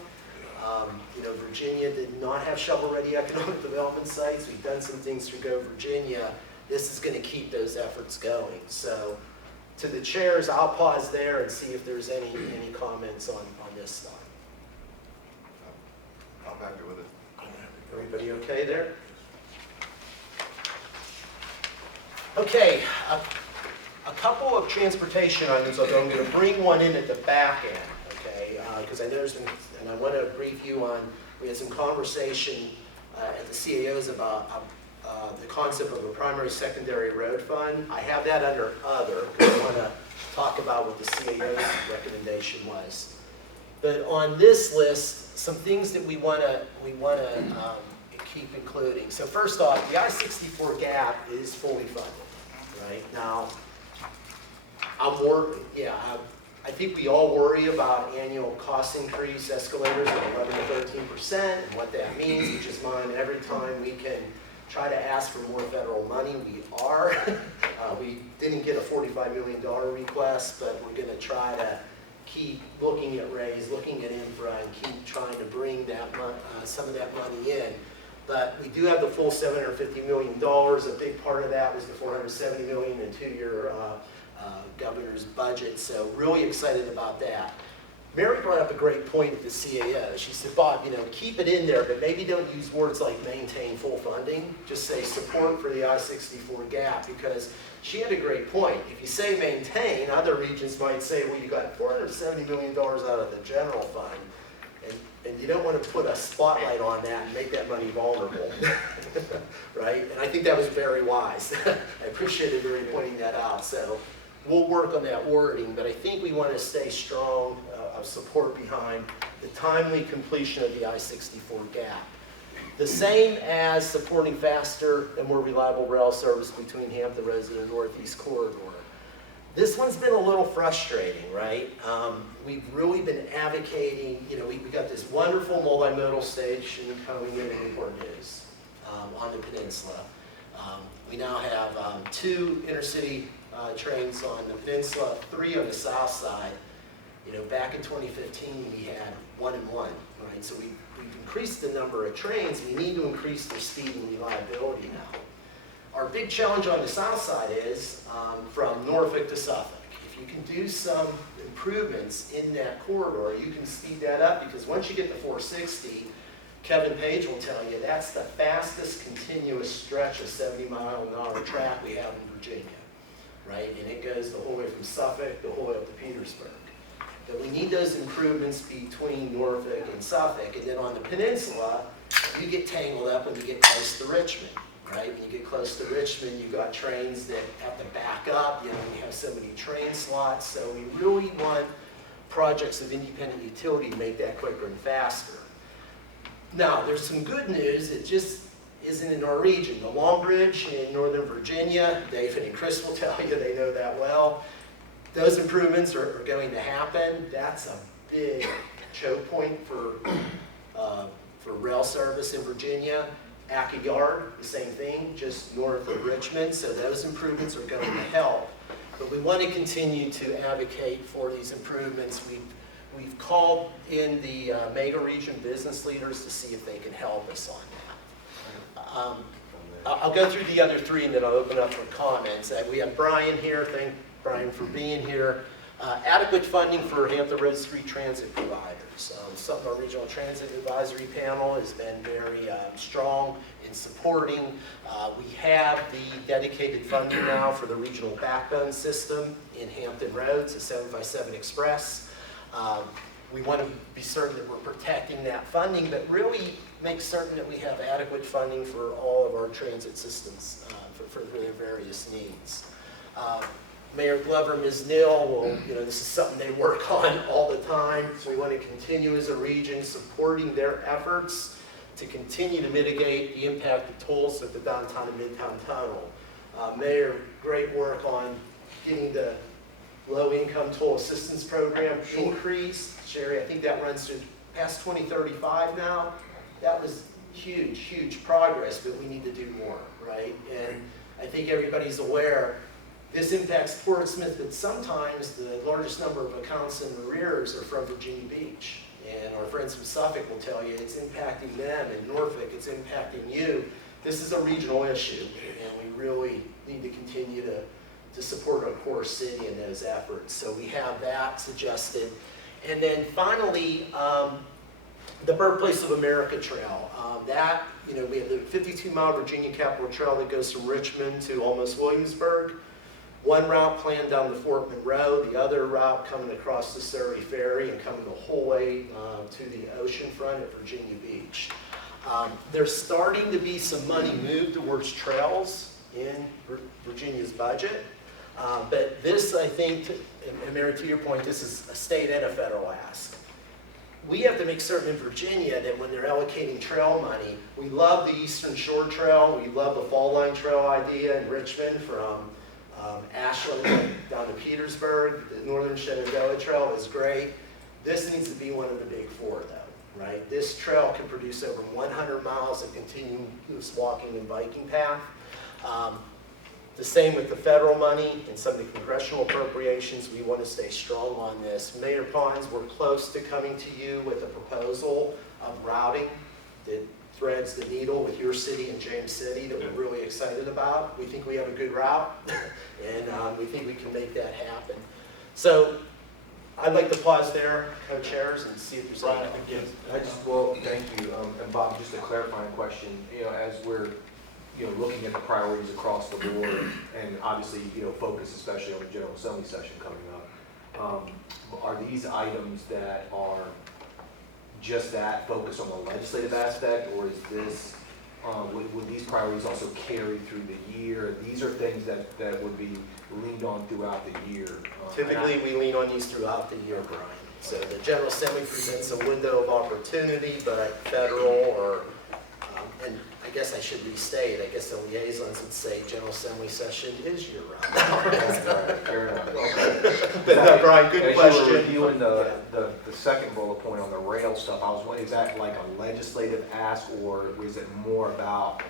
Virginia did not have shovel-ready economic development sites. We've done some things through Go Virginia. This is going to keep those efforts going. So, to the chairs, I'll pause there and see if there's any comments on this slide. I'm happy with it. Everybody okay there? Okay, a couple of transportation items, although I'm going to bring one in at the back end, okay? Because I know there's been, and I want to brief you on, we had some conversation at the CAOs about the concept of a primary secondary road fund. I have that under other, because I want to talk about what the CAO's recommendation was. But on this list, some things that we want to keep including. So first off, the I-64 gap is fully funded, right? Now, I think we all worry about annual cost increase escalators of 11 to 13% and what that means, which is mine. Every time we can try to ask for more federal money, we are. We didn't get a $45 million request, but we're going to try to keep looking at raise, looking at infra, and keep trying to bring that some of that money in. But we do have the full $750 million. A big part of that was the $470 million in two-year governor's budget. So really excited about that. Mary brought up a great point at the CAO. She said, Bob, keep it in there, but maybe don't use words like maintain full funding. Just say support for the I-64 gap, because she had a great point. If you say maintain, other regions might say, well, you got $470 million out of the general fund, and you don't want to put a spotlight on that and make that money vulnerable, right? And I think that was very wise. I appreciated Mary pointing that out. So we'll work on that wording, but I think we want to stay strong of support behind the timely completion of the I-64 gap. The same as supporting faster and more reliable rail service between Hampton Roads and the Northeast Corridor. This one's been a little frustrating, right? We've really been advocating, we got this wonderful multimodal station coming in Newport News on the peninsula. We now have 2 intercity trains on the peninsula, 3 on the south side. Back in 2015, we had 1 and 1, right? So we've increased the number of trains. We need to increase their speed and reliability now. Our big challenge on the south side is from Norfolk to Suffolk. If you can do some improvements in that corridor, you can speed that up, because once you get to 460, Kevin Page will tell you that's the fastest continuous stretch of 70-mile-an-hour track we have in Virginia, right? And it goes the whole way from Suffolk the whole way up to Petersburg. But we need those improvements between Norfolk and Suffolk, and then on the peninsula, you get tangled up when you get close to Richmond, right? When you get close to Richmond, you've got trains that have to back up, you have so many train slots, so we really want projects of independent utility to make that quicker and faster. Now, there's some good news, it just isn't in our region. The Long Bridge in Northern Virginia, David and Chris will tell you, they know that well. Those improvements are going to happen. That's a big choke point for rail service in Virginia. Acker Yard, the same thing, just north of Richmond, so those improvements are going to help. But we want to continue to advocate for these improvements. We've called in the mega region business leaders to see if they can help us on that. I'll go through the other three and then I'll open up for comments. We have Brian here. Thank Brian for being here. Adequate funding for Hampton Roads 3 transit providers. Something our Regional Transit Advisory Panel has been very strong in supporting. We have the dedicated funding now for the regional backbone system in Hampton Roads, the 757 Express. We want to be certain that we're protecting that funding, but really make certain that we have adequate funding for all of our transit systems for their various needs. Mayor Glover, Ms. Neal, will, this is something they work on all the time, so we want to continue as a region supporting their efforts to continue to mitigate the impact of tolls at the downtown and midtown tunnel. Mayor, great work on getting the low-income toll assistance program increased. Sherry, I think that runs to past 2035 now. That was huge, huge progress, but we need to do more, right? And I think everybody's aware this impacts Portsmouth, but sometimes the largest number of accounts in arrears are from Virginia Beach. And our friends from Suffolk will tell you it's impacting them, and Norfolk, it's impacting you. This is a regional issue, and we really need to continue to support our core city in those efforts. So we have that suggested. And then finally, the Birthplace of America Trail. We have the 52-mile Virginia Capitol Trail that goes from Richmond to almost Williamsburg. One route planned down the Fort Monroe, the other route coming across the Surrey Ferry and coming the whole way to the ocean front at Virginia Beach. There's starting to be some money moved towards trails in Virginia's budget. But this, I think, and Mary, to your point, this is a state and a federal ask. We have to make certain in Virginia that when they're allocating trail money, we love the Eastern Shore Trail, we love the Fall Line Trail idea in Richmond from Ashland down to Petersburg. The Northern Shenandoah Trail is great. This needs to be one of the big four, though, right? This trail can produce over 100 miles of continuous walking and biking path. The same with the federal money and some of the congressional appropriations. We want to stay strong on this. Mayor Pons, we're close to coming to you with a proposal of routing that threads the needle with your city and James City that we're really excited about. We think we have a good route, and we think we can make that happen. So I'd like to pause there, co-chairs, and see if there's anything. Well, thank you. And Bob, just a clarifying question. As we're looking at the priorities across the board, and obviously, focus especially on the General Assembly session coming up, are these items that are just that, focus on the legislative aspect, or is this, would these priorities also carry through the year? These are things that would be leaned on throughout the year. Typically, we lean on these throughout the year, Brian. So the General Assembly presents a window of opportunity, but federal or, and I guess I should restate, I guess the liaisons would say General Assembly session is year round. Fair enough. But no, Brian, good question. As you were reviewing the second bullet point on the rail stuff, I was wondering, is that like a legislative ask, or is it more about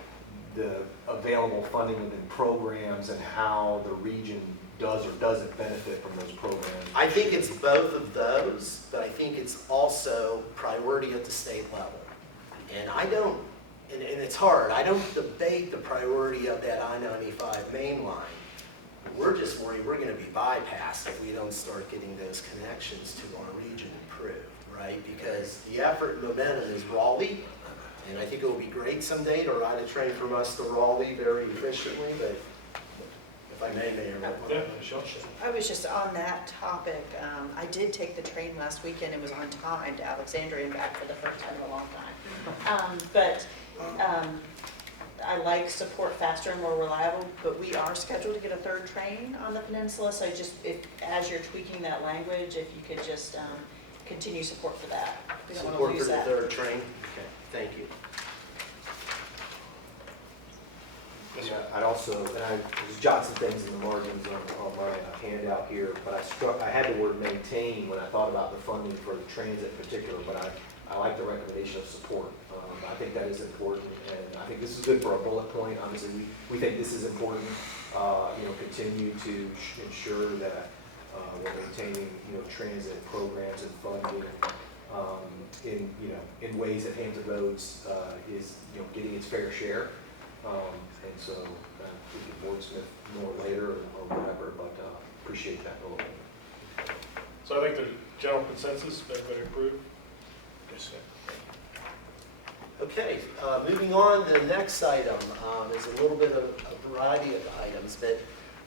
the available funding within programs and how the region does or doesn't benefit from those programs? I think it's both of those, but I think it's also priority at the state level. And I don't, and it's it's hard. I don't debate the priority of that I-95 main line. We're just worried we're gonna be bypassed if we don't start getting those connections to our region improved, right? Because the effort and momentum is Raleigh, and I think it will be great someday to ride a train from us to Raleigh very efficiently, but if I may, Mayor, I was just on that topic. I did take the train last weekend and was on time to Alexandria and back for the first time in a long time. But I like support faster and more reliable, but we are scheduled to get a third train on the peninsula. So just, as you're tweaking that language, if you could just continue support for that. We don't want to support lose for the that. third train? Okay, thank you. Yeah, I'd also, and I just jot some things in the margins on my handout here, but I had the word maintain when I thought about the funding for the transit in particular, but I like the recommendation of support. I think that is important, and I think this is good for a bullet point. Obviously, we think this is important. Continue to ensure that we're maintaining, transit programs and funding in ways that Hampton Roads is, getting its fair share. And so we can wordsmith more later or whatever, but appreciate that a little bit. So I think the general consensus, everybody approve? Yes, sir. Okay, moving on to the next item is a little bit of a variety of items, but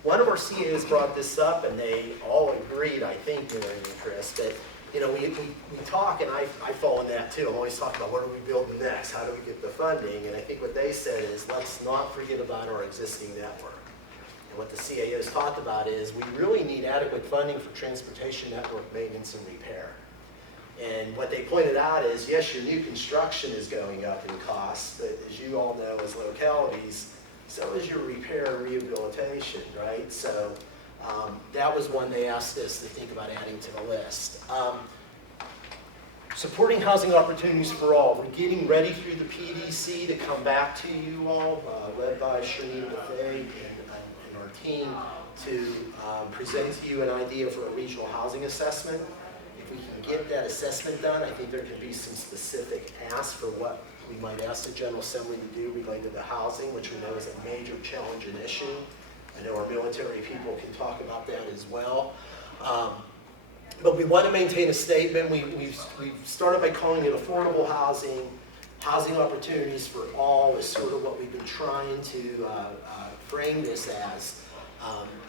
one of our CAOs brought this up and they all agreed, I think, Mayor and Chris, that we talk, and I fall in that too. I'm always talking about what are we building next? How do we get the funding? And I think what they said is let's not forget about our existing network. And what the CAOs talked about is we really need adequate funding for transportation network maintenance and repair. And what they pointed out is, yes, your new construction is going up in cost, but as you all know as localities, so is your repair and rehabilitation, right? So that was one they asked us to think about adding to the list. Supporting housing opportunities for all. We're getting ready through the PDC to come back to you all, led by Shanita Buffet and our team, to present to you an idea for a regional housing assessment. If we can get that assessment done, I think there can be some specific asks for what we might ask the General Assembly to do related to housing, which we know is a major challenge and issue. I know our military people can talk about that as well. But we want to maintain a statement. We've started by calling it affordable housing. Housing opportunities for all is sort of what we've been trying to frame this as.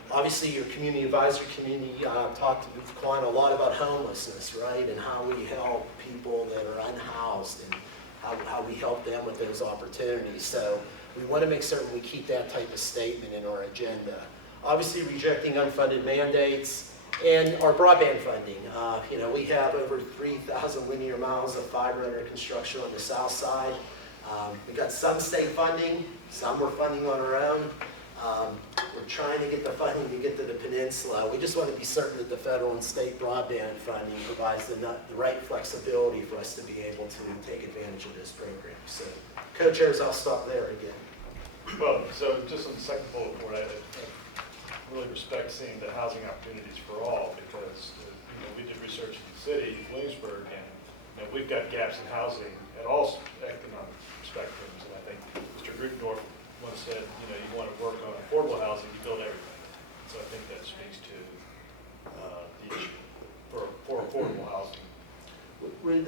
Obviously, your community advisory community talked to Quan a lot about homelessness, right? And how we help people that are unhoused and how we help them with those opportunities. So we want to make certain we keep that type of statement in our agenda. Obviously, rejecting unfunded mandates and our broadband funding. We have over 3,000 linear miles of fiber under construction on the south side. We got some state funding, some we're funding on our own. We're trying to get the funding to get to the peninsula. We just want to be certain that the federal and state broadband funding provides the right flexibility for us to be able to take advantage of this program. So, co-chairs, I'll stop there again. Well, so just on the second bullet point, I really respect seeing the housing opportunities for all because we did research in the city, Williamsburg, and we've got gaps in housing at all economic spectrums. And I think Mr. Grutendorf once said, you want to work on affordable housing, you build everything. So I think that speaks to the issue for affordable housing. Would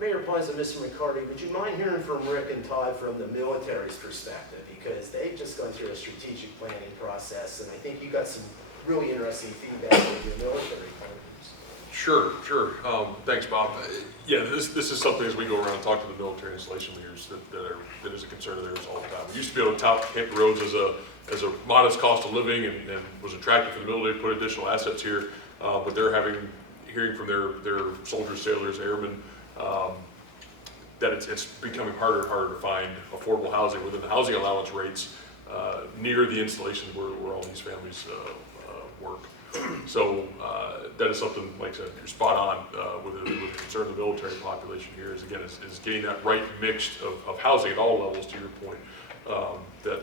Mayor Pines and Mr. McCarty, would you mind hearing from Rick and Todd from the military's perspective? Because they've just gone through a strategic planning process, and I think you got some really interesting feedback from your military partners. Sure. Thanks, Bob. Yeah, this is something as we go around and talk to the military installation leaders that is a concern of theirs all the time. We used to be able to tout Hampton Roads as a modest cost of living and was attractive for the military to put additional assets here, but they're hearing from their soldiers, sailors, airmen, that it's becoming harder and harder to find affordable housing within the housing allowance rates near the installations where all these families work. So that is something, like I said, you're spot on with the concern of the military population here is getting that right mix of housing at all levels, to your point, that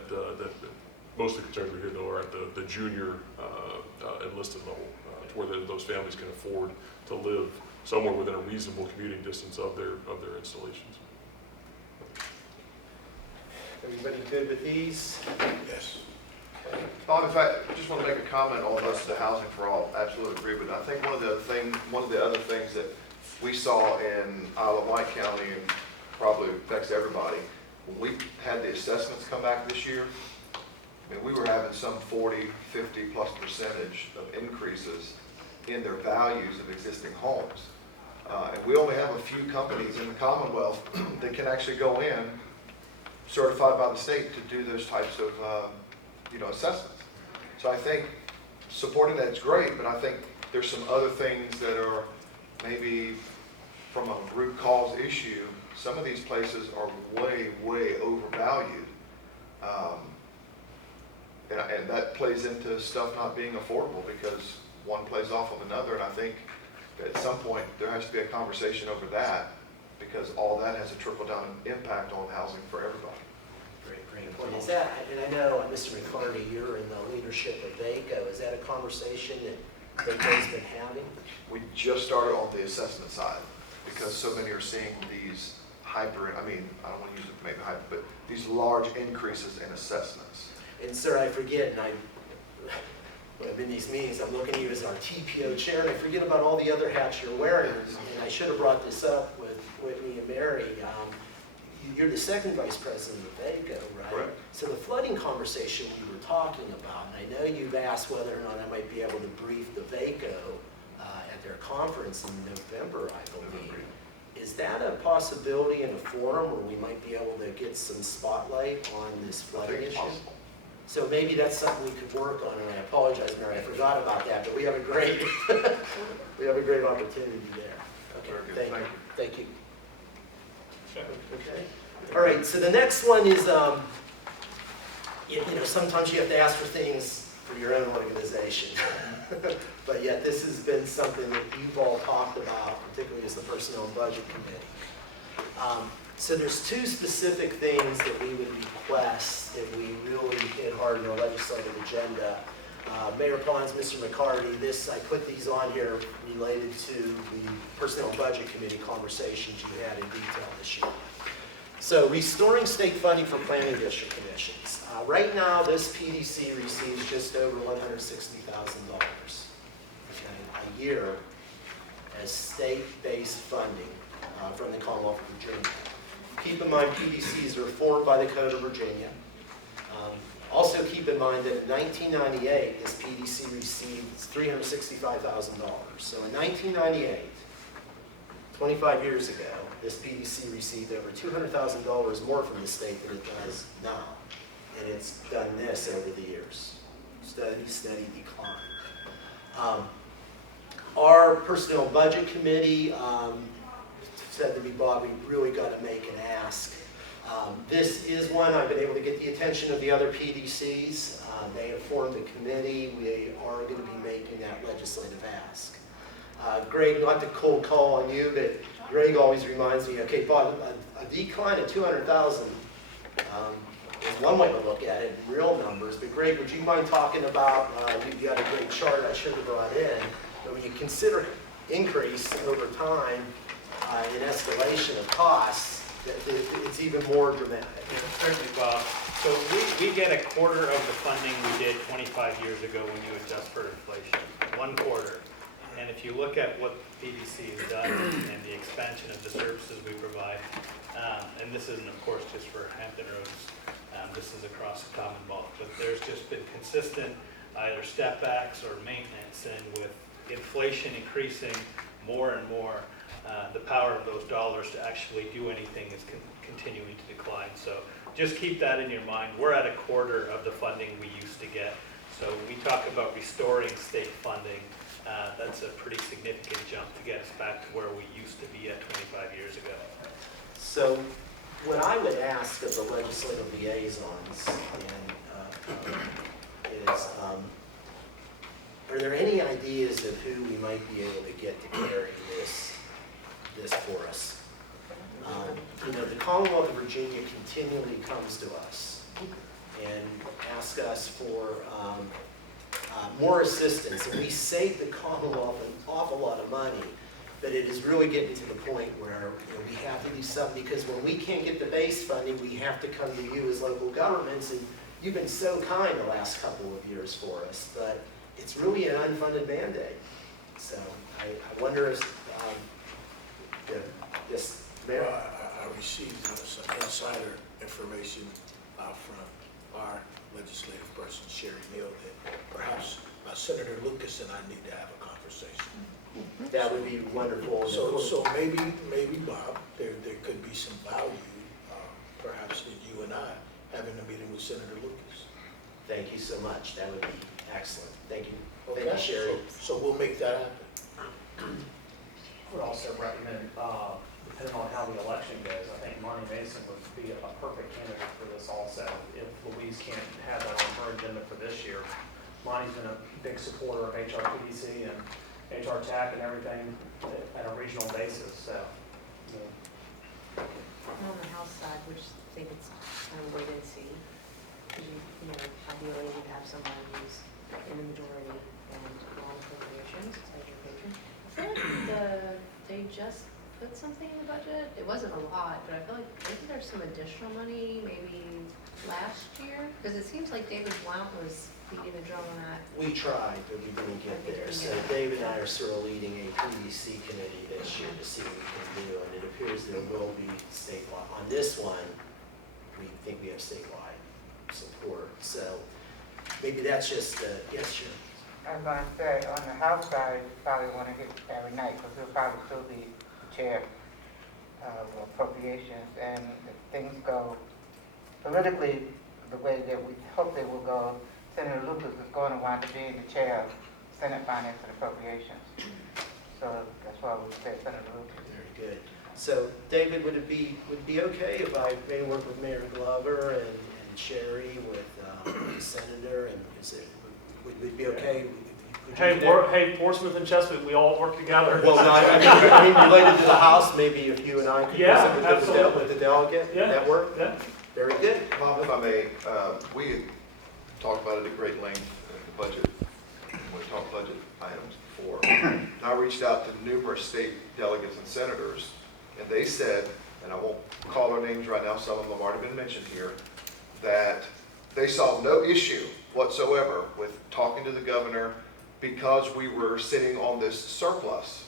most of the concerns we hear though are at the junior enlisted level to where those families can afford to live somewhere within a reasonable commuting distance of their installations. Everybody good with these? Yes. Bob, if I just want to make a comment on this, the housing for all, absolutely agree, but I think one of the other things that we saw in Isle of Wight County, and probably affects everybody, when we had the assessments come back this year, I mean, we were having some 40, 50+% of increases in their values of existing homes. And we only have a few companies in the Commonwealth that can actually go in, certified by the state, to do those types of assessments. So I think supporting that is great, but I think there's some other things that are maybe from a root cause issue. Some of these places are way, way overvalued. And that plays into stuff not being affordable because one plays off of another. And I think at some point there has to be a conversation over that because all that has a trickle-down impact on housing for everybody. Great point. Is that, and I know, Mr. McCarty, you're in the leadership of VACO. Is that a conversation that VACO's been having? We just started on the assessment side because so many are seeing these I don't want to use it maybe hyper, but these large increases in assessments. And sir, I forget, and when I'm in these meetings, I'm looking at you as our TPO chair, and I forget about all the other hats you're wearing. And I should have brought this up with Whitney and Mary. You're the second vice president of VACO, right? Correct. So the flooding conversation we were talking about, and I know you've asked whether or not I might be able to brief the VACO at their conference in November, I believe. Is that a possibility in a forum where we might be able to get some spotlight on this flooding issue? Possible. So maybe that's something we could work on, and I apologize, Mary, I forgot about that, but we have a great, we have a great opportunity there. Okay, Very good. thank you. Okay. All right, so the next one is, sometimes you have to ask for things for your own organization. But yet this has been something that you've all talked about, particularly as the Personnel and Budget Committee. So there's two specific things that we would request if we really hit hard in our legislative agenda. Mayor Pons, Mr. McCarty, I put these on here related to the Personnel and Budget Committee conversations you had in detail this year. So restoring state funding for planning district commissions. Right now, this PDC receives just over $160,000 a year as state-based funding from the Commonwealth of Virginia. Keep in mind, PDCs are formed by the Code of Virginia. Also keep in mind that in 1998, this PDC received $365,000. So in 1998, 25 years ago, this PDC received over $200,000 more from the state than it does now. And it's done this over the years. Steady decline. Our Personnel Budget Committee said to me, Bob, we really got to make an ask. This is one I've been able to get the attention of the other PDCs. They have formed a committee. We are going to be making that legislative ask. Greg, not to cold call on you, but Greg always reminds me, okay, Bob, a decline of 200,000 is one way to look at it in real numbers. But Greg, would you mind talking about, you've got a great chart I should have brought in, but when you consider increase over time in escalation of costs, it's even more dramatic. Certainly, Bob. So we get a quarter of the funding we did 25 years ago when you adjust for inflation, 1/4. And if you look at what PDC has done and the expansion of the services we provide, and this isn't, of course, just for Hampton Roads, this is across the Commonwealth, but there's just been consistent either step backs or maintenance, and with inflation increasing more and more, the power of those dollars to actually do anything is continuing to decline. So just keep that in your mind. We're at a quarter of the funding we used to get. So when we talk about restoring state funding, that's a pretty significant jump to get us back to where we used to be at 25 years ago. So what I would ask of the legislative liaisons is, are there any ideas of who we might be able to get to carry this for us? The Commonwealth of Virginia continually comes to us and asks us for more assistance, and we save the Commonwealth an awful lot of money But it is really getting to the point where, we have to do something, because when we can't get the base funding, we have to come to you as local governments, and you've been so kind the last couple of years for us, but it's really an unfunded Band-Aid. So I wonder if, yes, Mayor? I received some insider information from our legislative person, Sherry Neal, that perhaps Senator Lucas and I need to have a conversation. That would be wonderful. So maybe Bob, there could be some value, perhaps in you and I having a meeting with Senator Lucas. Thank you so much. That would be excellent. Thank you. Okay? Thank you, Sherry. So we'll make that happen. I would also recommend, depending on how the election goes, I think Monty Mason would be a perfect candidate for this also. If Louise can't have that on her agenda for this year. Monty's been a big supporter of HRPDC and HRTAC and everything at a regional basis, so. On the House side, we just think it's kind of wait and see. Because ideally you'd have someone who's in the majority and on appropriations, it's like your patron. I feel like they just put something in the budget. It wasn't a lot, but I feel like maybe there's some additional money, maybe last year? Because it seems like David Blount was beating the drum on that. We tried, but we didn't get there. So Dave and I are sort of leading a PDC committee this year to see what we can do, and it appears there will be statewide. On this one, we think we have statewide support. So maybe that's just, yes, sure. I was going to say, on the House side, you probably want to hit every night, because he'll probably still be the chair of appropriations, and if things go politically the way that we hope they will go, Senator Lucas is going to want to be the chair of Senate Finance and Appropriations. So that's why we said Senator Lucas. Very good. So David, would it be okay if I maybe work with Mayor Glover and Sherry with the senator, and would it be okay? Hey, Portsmouth and Chesapeake, we all work together. Well, no, I mean related to the House, maybe if you and I could visit with the delegate, yeah. That work? Yeah. Very good. Bob, if I may, we had talked about it at great length in the budget, when we talked budget items before. And I reached out to numerous state delegates and senators, and they said, and I won't call their names right now, some of them have already been mentioned here, that they saw no issue whatsoever with talking to the governor because we were sitting on this surplus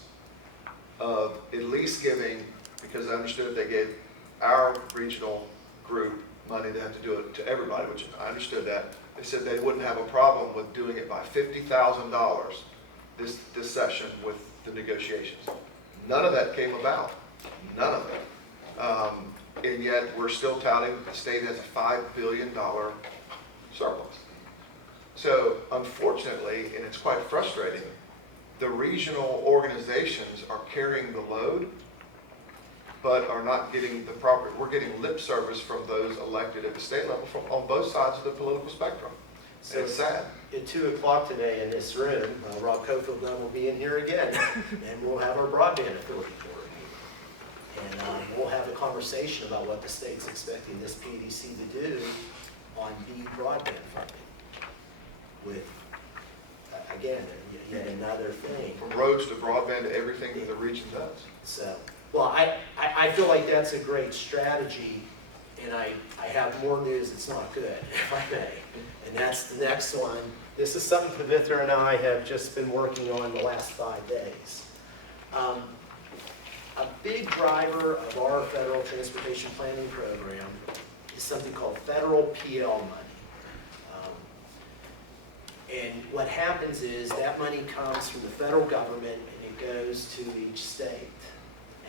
of at least giving, because I understood they gave our regional group money to have to do it to everybody, which I understood that. They said they wouldn't have a problem with doing it by $50,000 this session with the negotiations. None of that came about, none of it. And yet we're still touting the state has a $5 billion surplus. So unfortunately, and it's quite frustrating, the regional organizations are carrying the load, but are not getting the proper, we're getting lip service from those elected at the state level from on both sides of the political spectrum. So it's sad. At 2 o'clock today in this room, Rob Cofield and I will be in here again, and we'll have our broadband authority board. And we'll have a conversation about what the state's expecting this PDC to do on B broadband funding. With, again, yet another thing. From roads to broadband to everything that the region does. So, well, I feel like that's a great strategy, and I have more news that's not good, if I may. And that's the next one. This is something Pavitra and I have just been working on the last 5 days. A big driver of our federal transportation planning program is something called federal PL money. And what happens is that money comes from the federal government and it goes to each state.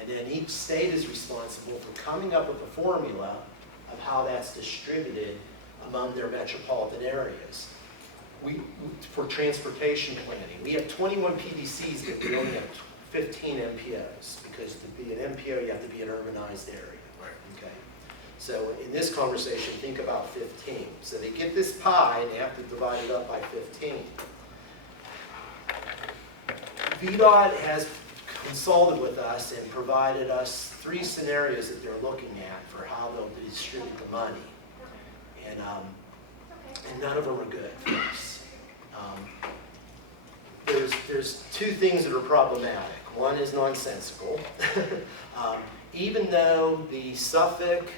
And then each state is responsible for coming up with a formula of how that's distributed among their metropolitan areas. For transportation planning, we have 21 PDCs, but we only have 15 MPOs, because to be an MPO, you have to be an urbanized area. Okay. So in this conversation, think about 15. So they get this pie and they have to divide it up by 15. VDOT has consulted with us and provided us 3 scenarios that they're looking at for how they'll distribute the money. And none of them are good for us. There's there's two things that are problematic. One is nonsensical. Even though the Suffolk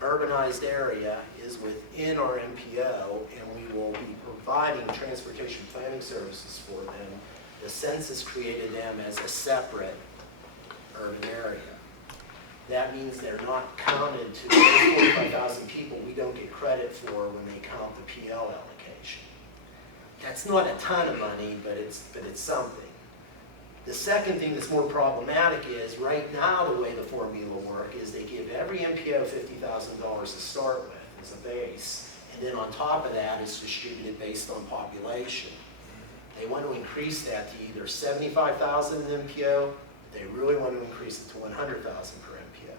urbanized area is within our MPO and we will be providing transportation planning services for them, the census created them as a separate urban area. That means they're not counted to the 45,000 people we don't get credit for when they count the PL allocation. That's not a ton of money, but it's something. The second thing that's more problematic is, right now the way the formula works is they give every MPO $50,000 to start with as a base, and then on top of that it's distributed based on population. They want to increase that to either 75,000 in MPO, they really want to increase it to 100,000 per MPO.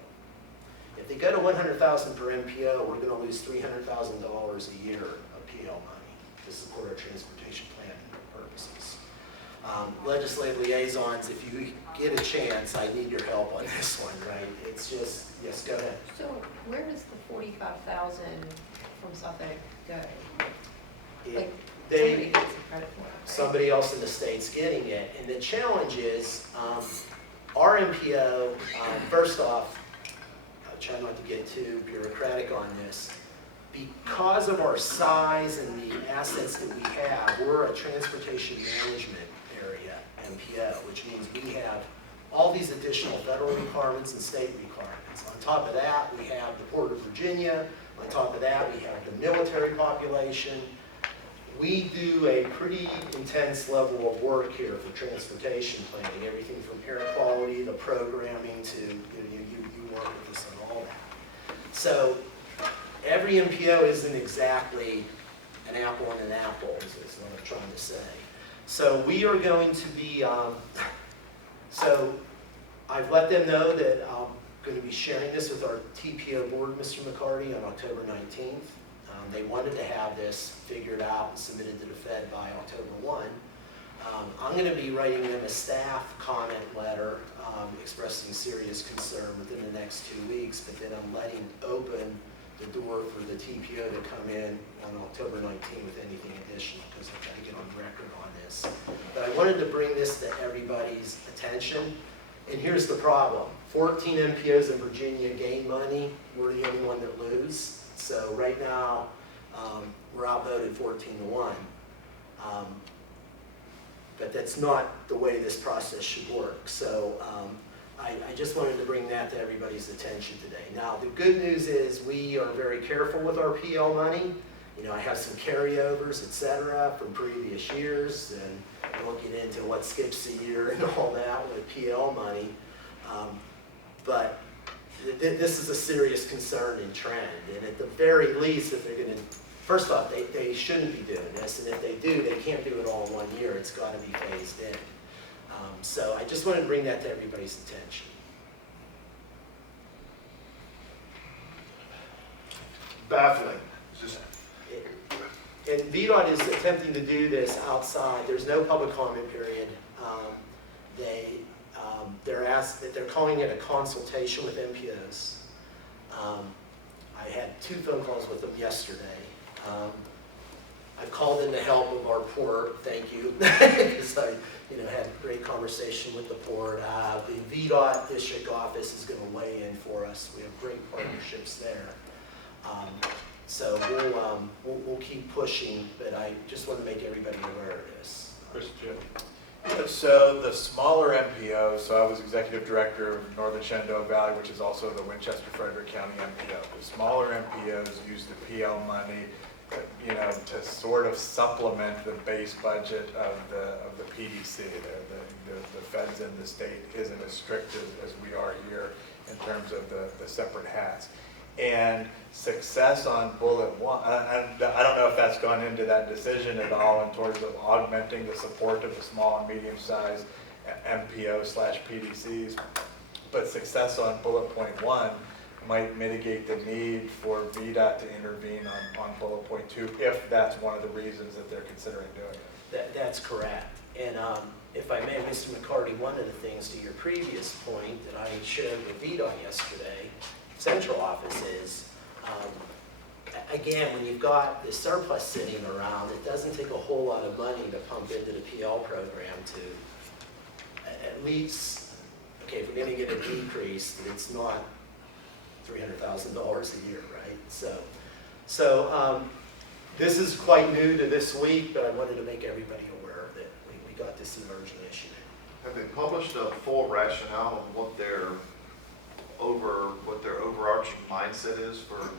If they go to 100,000 per MPO, we're going to lose $300,000 a year of PL money to support our transportation planning purposes. Legislative liaisons, if you get a chance, I need your help on this one, right? It's just, yes, go ahead. So where does the 45,000 from Suffolk go? Like, somebody gets the credit for it, right? Somebody else in the state's getting it. And the challenge is, our MPO, first off, I'll try not to get too bureaucratic on this. Because of our size and the assets that we have, we're a transportation management area MPO, which means we have all these additional federal requirements and state requirements. On top of that, we have the Port of Virginia. On top of that, we have the military population. We do a pretty intense level of work here for transportation planning, everything from air quality, the programming to, you work with us on all that. So every MPO isn't exactly an apple and an apple, is what I'm trying to say. So we are going to be, so I've let them know that I'm going to be sharing this with our TPO board, Mr. McCarty, on October 19th. They wanted to have this figured out and submitted to the Fed by October 1. I'm going to be writing them a staff comment letter expressing serious concern within the next 2 weeks, but then I'm letting open the door for the TPO to come in on October 19th with anything additional, because I've got to get on record on this. But I wanted to bring this to everybody's attention. And here's the problem. 14 MPOs in Virginia gain money. We're the only one that lose. So right now, we're outvoted 14-1. But that's not the way this process should work. So I just wanted to bring that to everybody's attention today. Now, the good news is we are very careful with our PL money. You know, I have some carryovers, et cetera, from previous years, and I won't get into what skips a year and all that with PL money. But this is a serious concern and trend, and at the very least, if they're going to, first off, they shouldn't be doing this, and if they do, they can't do it all in 1 year. It's got to be phased in. So I just wanted to bring that to everybody's attention. Baffling. And VDOT is attempting to do this outside. There's no public comment period. They're calling it a consultation with MPOs. I had 2 phone calls with them yesterday. I called in the help of our port, thank you, because I had a great conversation with the port. The VDOT district office is going to weigh in for us. We have great partnerships there. So we'll keep pushing, but I just want to make everybody aware of this. Chris, Jim. So the smaller MPOs, so I was executive director of Northern Shenandoah Valley, which is also the Winchester-Frederick County MPO. The smaller MPOs use the PL money, to sort of supplement the base budget of the PDC. The feds in the state isn't as strict as we are here in terms of the separate hats. And success on bullet one, I don't know if that's gone into that decision at all in terms of augmenting the support of the small and medium-sized MPO/PDCs, but success on bullet point 1 might mitigate the need for VDOT to intervene on bullet point 2 if that's one of the reasons that they're considering doing it. That's correct. And if I may, Mr. McCarty, one of the things to your previous point that I shared with VDOT yesterday, central office is, I again, when you've got the surplus sitting around, it doesn't take a whole lot of money to pump into the PL program to at least, okay, if we're gonna get a decrease, it's not $300,000 a year, right? So this is quite new to this week, but I wanted to make everybody aware that we got this emerging issue. Have they published a full rationale of what their overarching mindset is for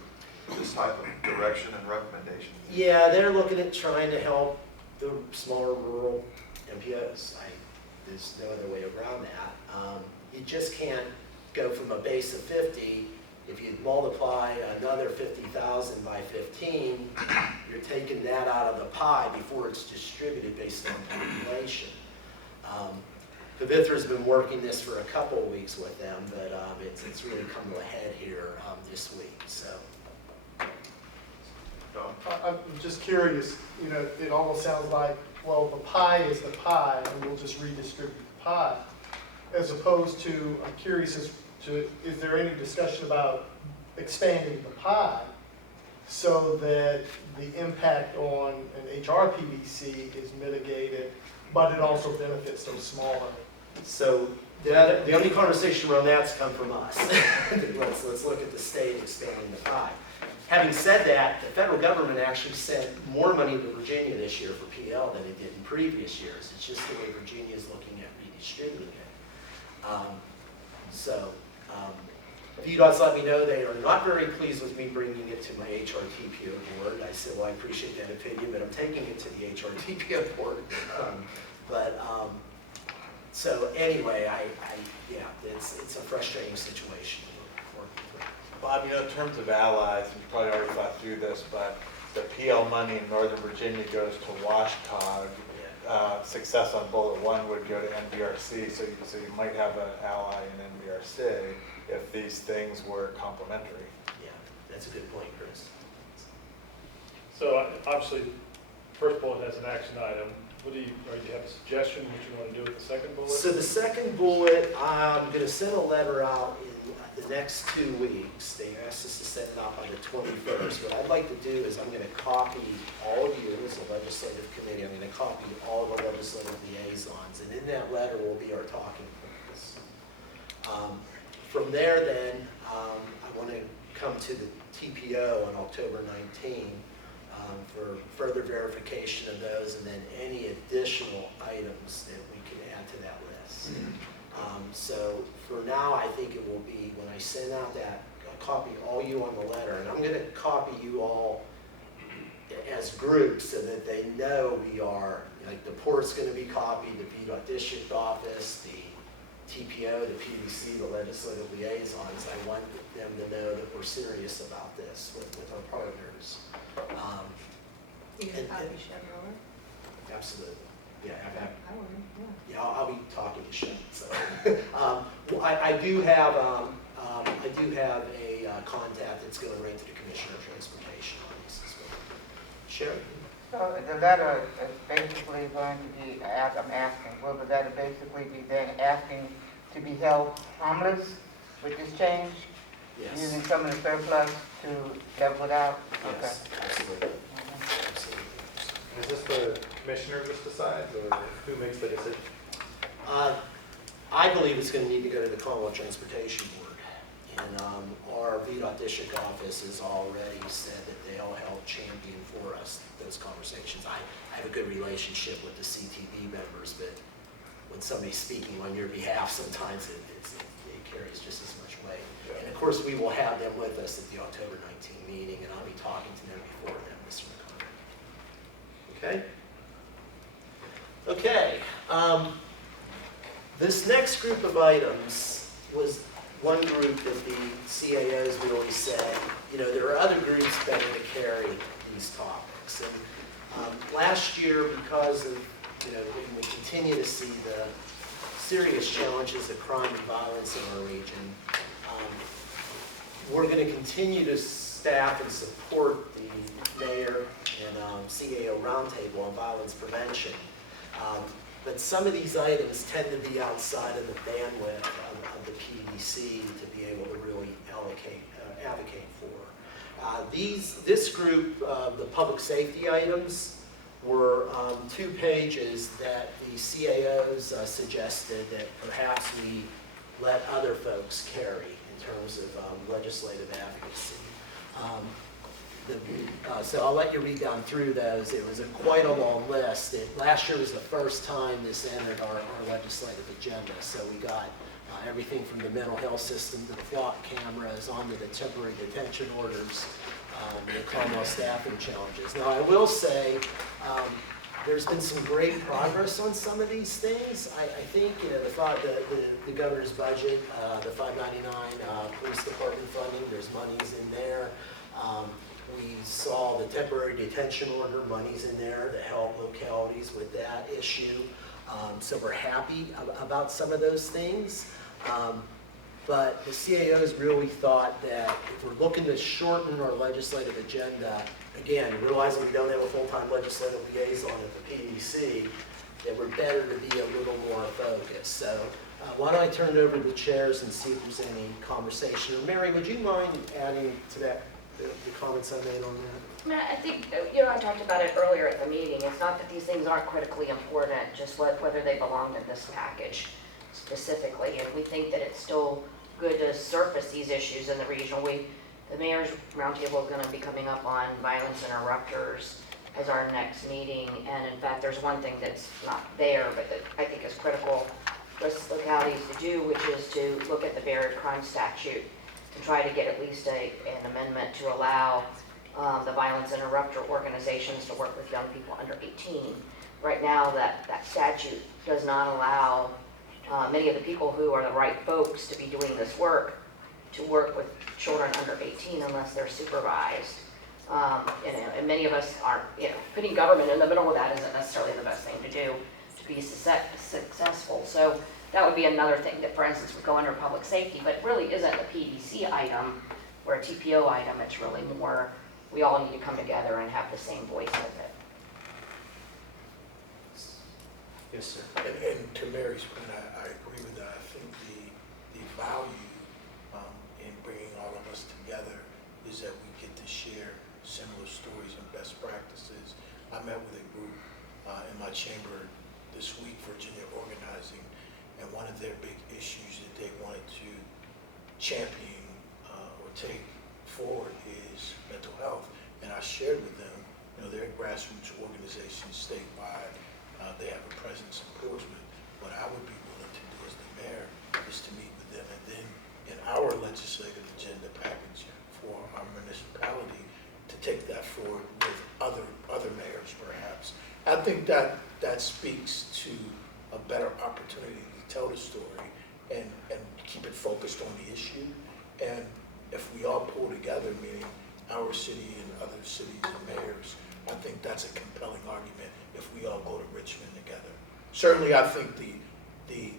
this type of direction and recommendation? Yeah, they're looking at trying to help the smaller rural MPOs. There's no other way around that. You just can't go from a base of 50. If you multiply another 50,000 by 15, you're taking that out of the pie before it's distributed based on population. Pavithra's been working this for a couple of weeks with them, but it's really come to a head here this week. So. I'm just curious, you know, it almost sounds like, well, the pie is the pie, and we'll just redistribute the pie. As opposed to, I'm curious as to, is there any discussion about expanding the pie so that the impact on an HRPDC is mitigated, but it also benefits those smaller? So the only conversation around that's come from us. let's look at the state expanding the pie. Having said that, the federal government actually sent more money to Virginia this year for PL than it did in previous years. It's just the way Virginia is looking at redistributing it. VDOT's let me know they are not very pleased with me bringing it to my HRTPO board. I said, well, I appreciate that opinion, but I'm taking it to the HRTPO board. So anyway, yeah, it's a frustrating situation. Bob, you know, in terms of allies, you probably already thought through this, but the PL money in Northern Virginia goes to WashCog. Success on bullet 1 would go to NVRC, so you might have an ally in NVRC if these things were complementary. Yeah, that's a good point, Chris. So obviously, first bullet has an action item. What do you have a suggestion what you want to do with the second bullet? So the second bullet, I'm going to send a letter out in the next 2 weeks. They asked us to send it out by the 21st. What I'd like to do is I'm going to copy all of you as a legislative committee. I'm going to copy all the legislative liaisons, and in that letter will be our talking points. From there then, I want to come to the TPO on October 19 for further verification of those, and then any additional items that we can add to that list. So for now, I think it will be, when I send out that, I'll copy all you on the letter, and I'm going to copy you all as groups so that they know we are, like the port's going to be copied, the VDOT district office, the TPO, the PDC, the legislative liaisons. I want them to know that we're serious about this with our partners. You can copy Chevrolet? Absolutely. Yeah, I will, yeah. yeah, I'll be talking to Shem. So, I do have a contact that's going right to the Commissioner of Transportation on this as well. Sharon? So the letter is basically going to be, as I'm asking, will the letter basically be then asking to be held harmless with this change? Yes. Using some of the surplus to level it out? Yes, absolutely. Is this the commissioner just decides, or who makes the decision? I believe it's going to need to go to the Commonwealth Transportation Board. And our VDOT district office has already said that they'll help champion for us those conversations. I have a good relationship with the CTB members, but when somebody's speaking on your behalf, sometimes it carries just as much weight. And of course, we will have them with us at the October 19 meeting, and I'll be talking to them before then, Mr. McConnell. Okay. Okay. This next group of items was one group that the CAOs really said, you know, there are other groups better to carry these topics. And last year, because of, you know, we continue to see the serious challenges of crime and violence in our region, we're going to continue to staff and support the mayor and CAO roundtable on violence prevention. But some of these items tend to be outside of the bandwidth of the PDC to be able to really advocate for. This group of the public safety items were 2 pages that the CAOs suggested that perhaps we let other folks carry in terms of legislative advocacy. So I'll let you read down through those. It was quite a long list. Last year was the first time this entered our legislative agenda. So we got everything from the mental health system to the flock cameras onto the temporary detention orders, the Commonwealth staffing challenges. Now I will say there's been some great progress on some of these things. I think the governor's budget, the 599 police department funding, there's monies in there. We saw the temporary detention order, monies in there to help localities with that issue. So we're happy about some of those things. But the CAOs really thought that if we're looking to shorten our legislative agenda, again, realizing we don't have a full-time legislative liaison at the PDC, that we're better to be a little more focused. So why don't I turn it over to the chairs and see if there's any conversation. Mary, would you mind adding to that the comments I made on that? I mean, I think, I talked about it earlier at the meeting. It's not that these things aren't critically important, just whether they belong in this package specifically. And we think that it's still good to surface these issues in the regional. The mayor's roundtable is going to be coming up on violence interrupters as our next meeting. And in fact, there's one thing that's not there, but that I think is critical for localities to do, which is to look at the buried crime statute to try to get at least an amendment to allow the violence interrupter organizations to work with young people under 18. Right now, that statute does not allow many of the people who are the right folks to be doing this work to work with children under 18 unless they're supervised. And many of us aren't, putting government in the middle of that isn't necessarily the best thing to do to be successful. So that would be another thing that, for instance, would go under public safety, but really isn't a PDC item or a TPO item. It's really more, we all need to come together and have the same voice with it. Yes, sir. And to Mary's point, I agree with that. I think the value in bringing all of us together is that we get to share similar stories and best practices. I met with a group in my chamber this week, Virginia Organizing, and one of their big issues that they wanted to champion or take forward is mental health. And I shared with them, they're a grassroots organization statewide. They have a presence in Portsmouth. What I would be willing to do as the mayor is to meet with them, and then in our legislative agenda package for our municipality to take that forward with other mayors perhaps. I think that speaks to a better opportunity to tell the story and keep it focused on the issue. And if we all pull together, meaning our city and other cities and mayors, I think that's a compelling argument if we all go to Richmond together. Certainly, I think the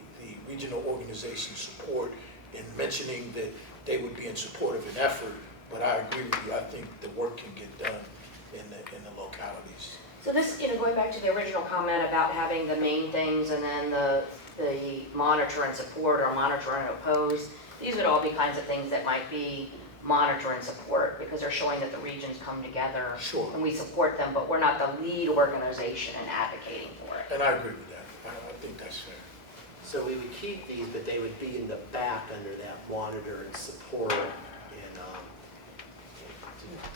regional organization support in mentioning that they would be in support of an effort, but I agree with you. I think the work can get done in the localities. So this, going back to the original comment about having the main things and then the monitor and support or monitor and oppose, these would all be kinds of things that might be monitor and support because they're showing that the regions come together. Sure. And we support them, but we're not the lead organization in advocating for it. And I agree with that. I think that's fair. So we would keep these, but they would be in the back under that monitor and support. And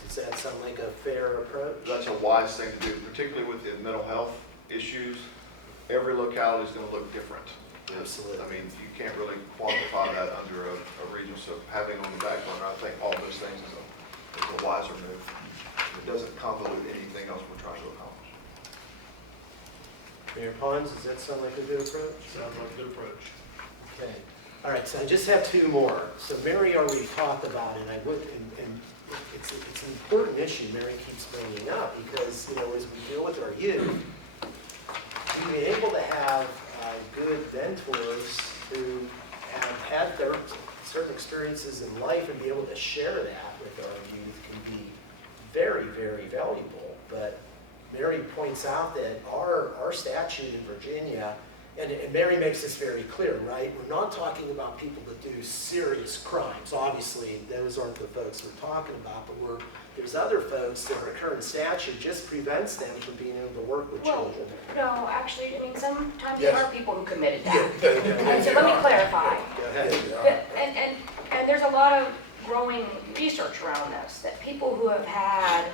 does that sound like a fair approach? That's a wise thing to do, particularly with the mental health issues. Every locality is going to look different. Absolutely. I mean, you can't really quantify that under a region, so having on the back burner, I think all those things is a wiser move. It doesn't convolute anything else we're trying to accomplish. Mayor Pons, does that sound like a good approach? Sounds like a good approach. Okay. All right, so I just have 2 more. So Mary already talked about it, and it's an important issue Mary keeps bringing up because, as we deal with our youth, being able to have good mentors who have had their certain experiences in life and be able to share that with our youth can be very, very valuable. But Mary points out that our statute in Virginia and Mary makes this very clear, right? We're not talking about people that do serious crimes. Obviously, those aren't the folks we're talking about, but there's other folks that our current statute just prevents them from being able to work with Well, children. no, actually, I mean, sometimes Yes. there are people who committed that. Yeah, And so let me clarify. Go ahead. And there's a lot of growing research around this, that people who have had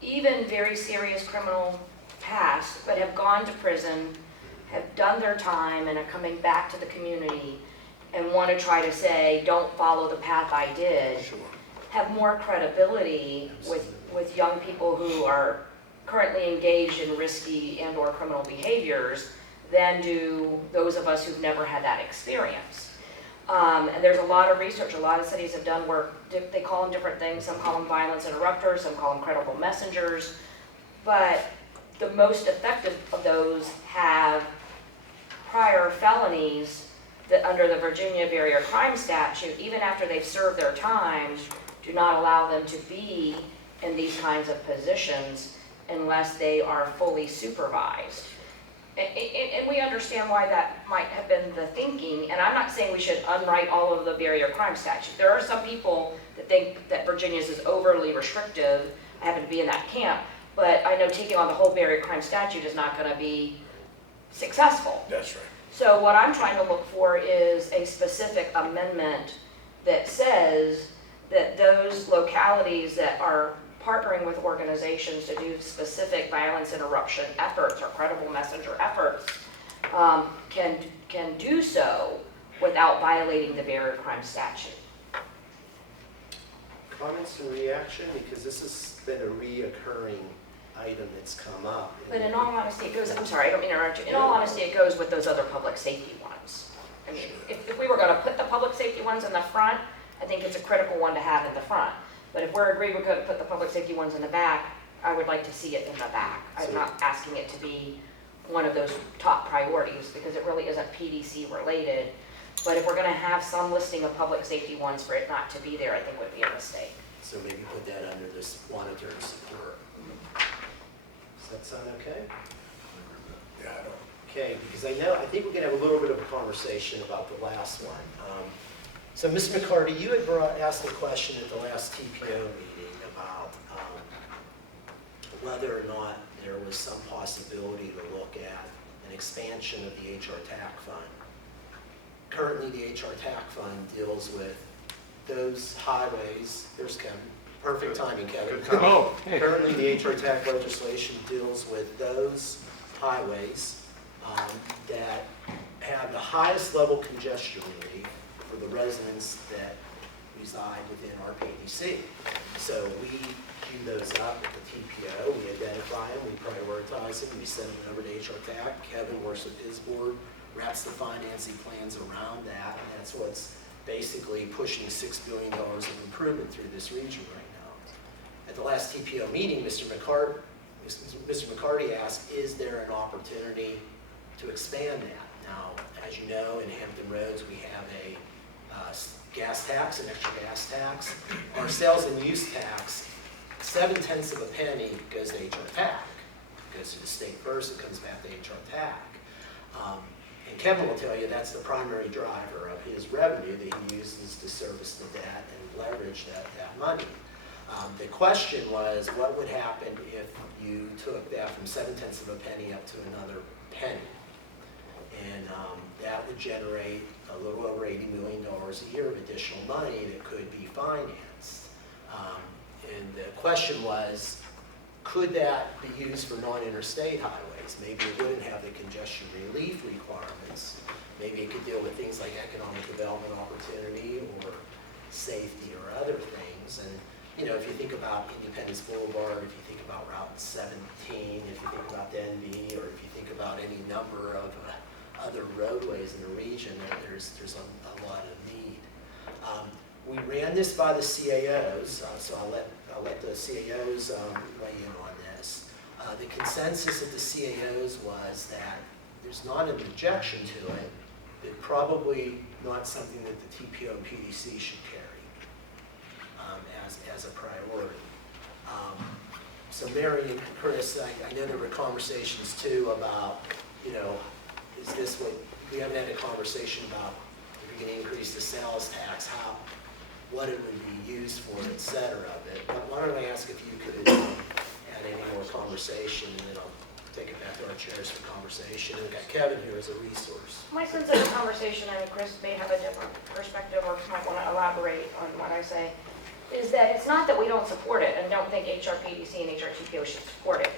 even very serious criminal past, but have gone to prison, have done their time, and are coming back to the community and want to try to say, don't follow the path I did, have more credibility with young people who are currently engaged in risky and/or criminal behaviors than do those of us who've never had that experience. And there's a lot of research, a lot of cities have done work, they call them different things, some call them violence interrupters, some call them credible messengers, but the most effective of those have prior felonies that under the Virginia Barrier Crime Statute, even after they've served their time, do not allow them to be in these kinds of positions unless they are fully supervised. And we understand why that might have been the thinking, and I'm not saying we should unwrite all of the barrier crime statute. There are some people that think that Virginia's is overly restrictive. I happen to be in that camp, but I know taking on the whole barrier crime statute is not going to be successful. That's right. So what I'm trying to look for is a specific amendment that says that those localities that are partnering with organizations to do specific violence interruption efforts or credible messenger efforts can do so without violating the barrier crime statute. Comments and reaction, because this has been a reoccurring item that's come up. But in all honesty, it goes, I'm sorry, I don't mean to interrupt you. In all honesty, it goes with those other public safety ones. I mean, if we were going to put the public safety ones in the front, I think it's a critical one to have in the front. But if we're agreed we're going to put the public safety ones in the back, I would like to see it in the back. I'm not asking it to be one of those top priorities because it really isn't PDC related. But if we're going to have some listing of public safety ones for it not to be there, I think would be a mistake. So maybe put that under this monitor and support. Does that sound okay? Yeah, I don't. Okay, because I think we can have a little bit of a conversation about the last one. So Ms. McCarty, you had asked a question at the last TPO meeting about whether or not there was some possibility to look at an expansion of the HR TAC fund. Currently, the HR TAC fund deals with those highways. There's Kevin. Perfect timing, Kevin. Currently, the HR TAC legislation deals with those highways that have the highest level congestion relief for the residents that reside within HRPDC. So we queue those up at the TPO, we identify them, we prioritize them, we send them over to HR TAC. Kevin works with his board, wraps the financing plans around that, and that's what's basically pushing $6 billion of improvement through this region right now. At the last TPO meeting, Mr. McCarty asked, is there an opportunity to expand that? Now, as you know, in Hampton Roads, we have a gas tax, an extra gas tax. Our sales and use tax, 7/10 of a penny goes to HR TAC. It goes to the state first, it comes back to HR TAC. And Kevin will tell you that's the primary driver of his revenue that he uses to service the debt and leverage that money. The question was, what would happen if you took that from 7/10 of a penny up to another penny? And that would generate a little over $80 million a year of additional money that could be financed. And the question was, could that be used for non-interstate highways? Maybe it wouldn't have the congestion relief requirements. Maybe it could deal with things like economic development opportunity or safety or other things. And you know, if you think about Independence Boulevard, if you think about Route 17, if you think about Denby, or if you think about any number of other roadways in the region, there's a lot of need. We ran this by the CAOs, so I'll let the CAOs weigh in on this. The consensus of the CAOs was that there's not an objection to it, but probably not something that the TPO and PDC should carry as a priority. So Mary and Chris, I know there were conversations too about, you know, is this what, we haven't had a conversation about if we can increase the sales tax, what it would be used for, et cetera. But why don't I ask if you could add any more conversation, and then I'll take it back to our chairs for conversation. And we've got Kevin here as a resource. My sense of the conversation, I mean, Chris may have a different perspective or might want to elaborate on what I say, is that it's not that we don't support it and don't think HRPDC and HRTPO should support it.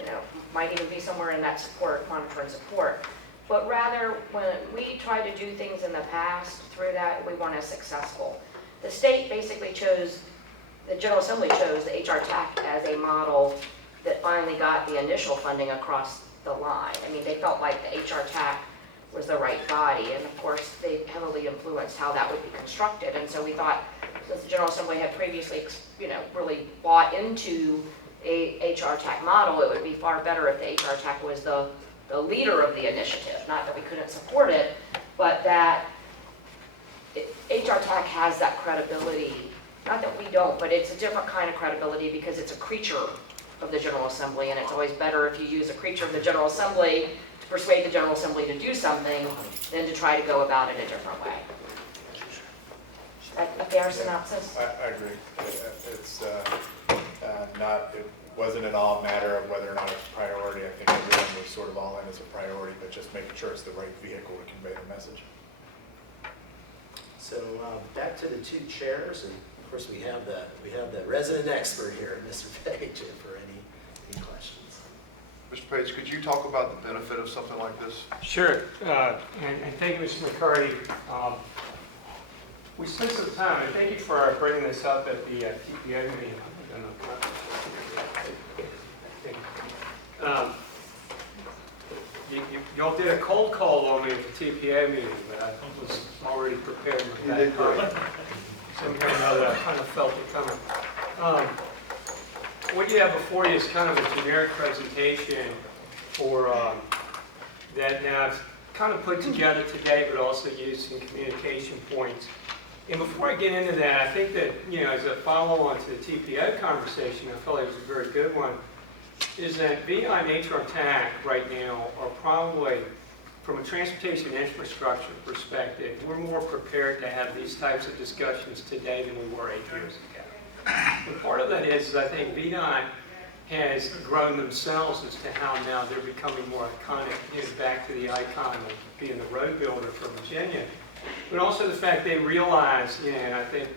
You know, might even be somewhere in that support, monitor and support. But rather, when we try to do things in the past through that, we weren't as successful. The state basically chose, the General Assembly chose the HRTAC as a model that finally got the initial funding across the line. I mean, they felt like the HRTAC was the right body, and of course, they heavily influenced how that would be constructed. And so we thought, since the General Assembly had previously, you know, really bought into a HRTAC model, it would be far better if the HRTAC was the leader of the initiative. Not that we couldn't support it, but that HRTAC has that credibility. Not that we don't, but it's a different kind of credibility because it's a creature of the General Assembly, and it's always better if you use a creature of the General Assembly to persuade the General Assembly to do something than to try to go about it a different way. A fair synopsis? I agree. It's it wasn't at all a matter of whether or not it's a priority. I think everyone was sort of all in as a priority, but just making sure it's the right vehicle to convey the message. So back to the two chairs, and of course we have the resident expert here, Mr. Page, for any questions. Mr. Page, could you talk about the benefit of something like this? Sure, and thank you, Mr. McCarty. We spent some time, and thank you for bringing this up at the TPO meeting. Y'all did a cold call on me at the TPO meeting, but I was already prepared with that. You did great. Somehow or another, I kind of felt it coming. What you have before you is kind of a generic presentation for that I've kind of put together today, but also used some communication points. And before I get into that, I think that, you know, as a follow-on to the TPO conversation, I felt it was a very good one, is that VI and HRTAC right now are probably, from a transportation infrastructure perspective, we're more prepared to have these types of discussions today than we were 8 years ago. And part of that is I think VDOT has grown themselves as to how now they're becoming more iconic, you know, back to the icon of being the road builder for Virginia. But also the fact they realize, you know, and I think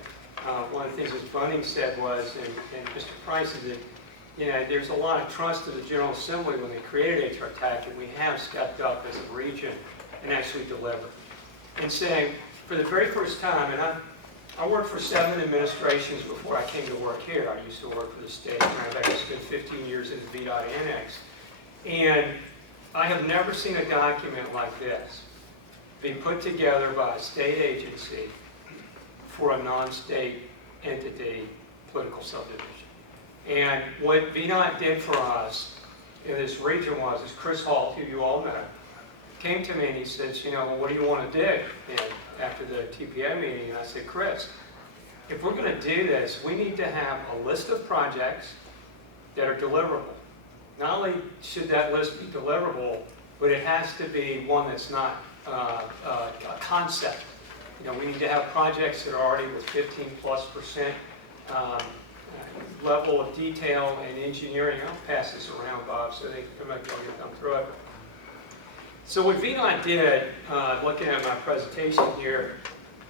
one of the things that Bunning said was, and Mr. Price, is that, you know, there's a lot of trust in the General Assembly when they created HRTAC, and we have stepped up as a region and actually delivered. And saying, for the very first time, and I worked for 7 administrations before I came to work here. I used to work for the state, and I've actually spent 15 years in the VDOT Annex. And I have never seen a document like this being put together by a state agency for a non-state entity political subdivision. And what VDOT did for us in this region was, is Chris Hall, who you all know, came to me and he says, you know, well, what do you want to do? And after the TPO meeting, and I said, Chris, if we're going to do this, we need to have a list of projects that are deliverable. Not only should that list be deliverable, but it has to be one that's not a concept. You know, we need to have projects that are already with 15+% level of detail and engineering. I'll pass this around, Bob, so they might be able to come through it. So what VDOT did, looking at my presentation here,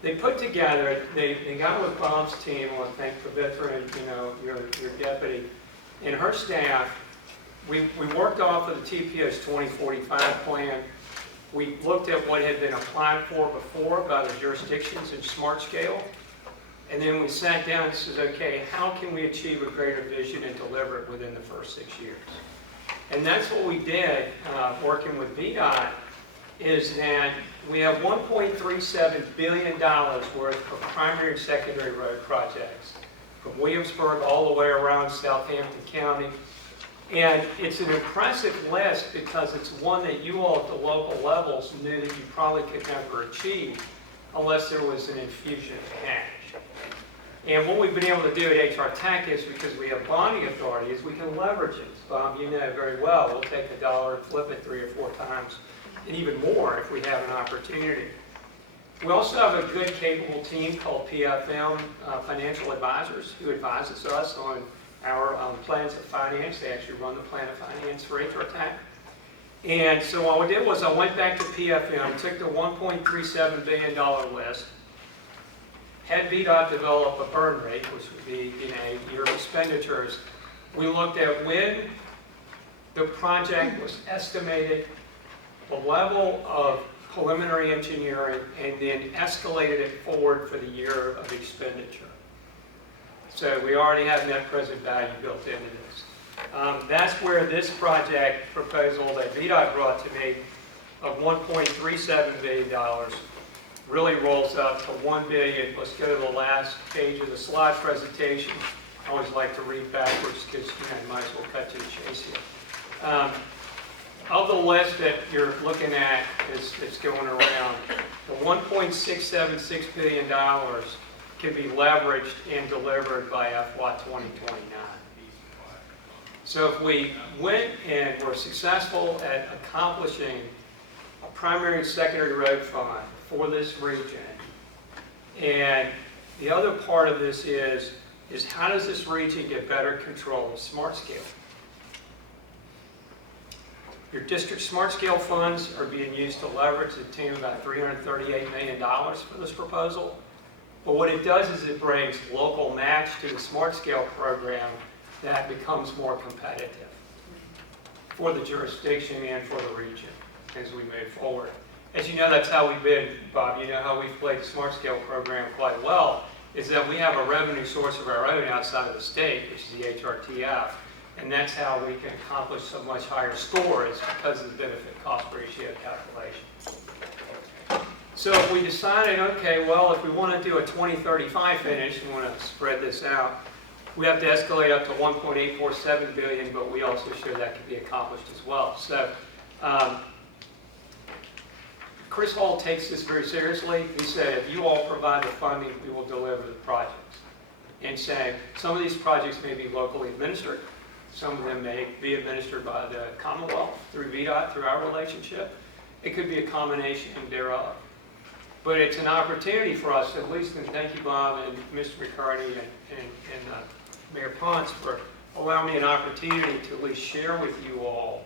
they put together, they got with Bob's team, I want to thank Pavitra and, you know, your deputy, and her staff. We worked off of the TPO's 2045 plan. We looked at what had been applied for before by the jurisdictions in smart scale. And then we sat down and said, okay, how can we achieve a greater vision and deliver it within the first 6 years? And that's what we did working with VDOT, is that we have $1.37 billion worth of primary and secondary road projects from Williamsburg all the way around Southampton County. And it's an impressive list because it's one that you all at the local levels knew that you probably could never achieve unless there was an infusion of cash. And what we've been able to do at HRTAC is, because we have bonding authority, is we can leverage it. Bob, you know very well, we'll take $1 and flip it 3 or 4 times and even more if we have an opportunity. We also have a good, capable team called PFM Financial Advisors who advises us on our plans of finance. They actually run the plan of finance for HRTAC. And so what I did was I went back to PFM, took the $1.37 billion list, had VDOT develop a burn rate, which would be your expenditures. We looked at when the project was estimated, the level of preliminary engineering, and then escalated it forward for the year of expenditure. So we already have net present value built into this. That's where this project proposal that VDOT brought to me of $1.37 billion really rolls up to $1 billion. Let's go to the last page of the slide presentation. I always like to read backwards because I might as well cut to the chase here. Of the list that you're looking at that's going around, the $1.676 billion can be leveraged and delivered by FY 2029. So if we went and were successful at accomplishing a primary and secondary road fund for this region, and the other part of this is how does this region get better control of smart scale? Your district smart scale funds are being used to leverage the team about $338 million for this proposal. But what it does is it brings local match to the smart scale program that becomes more competitive for the jurisdiction and for the region as we move forward. As you know, that's how we've been, Bob. You know how we've played the smart scale program quite well, is that we have a revenue source of our own outside of the state, which is the HRTF. And that's how we can accomplish so much higher scores because of the benefit-cost ratio calculation. So if we decided, okay, well, if we want to do a 2035 finish, we want to spread this out, we have to escalate up to $1.847 billion, but we also show that can be accomplished as well. So Chris Hall takes this very seriously. He said, if you all provide the funding, we will deliver the projects. And saying some of these projects may be locally administered. Some of them may be administered by the Commonwealth through VDOT, through our relationship. It could be a combination thereof. But it's an opportunity for us, at least, and thank you, Bob, and Mr. McCarty, and Mayor Ponce for allowing me an opportunity to at least share with you all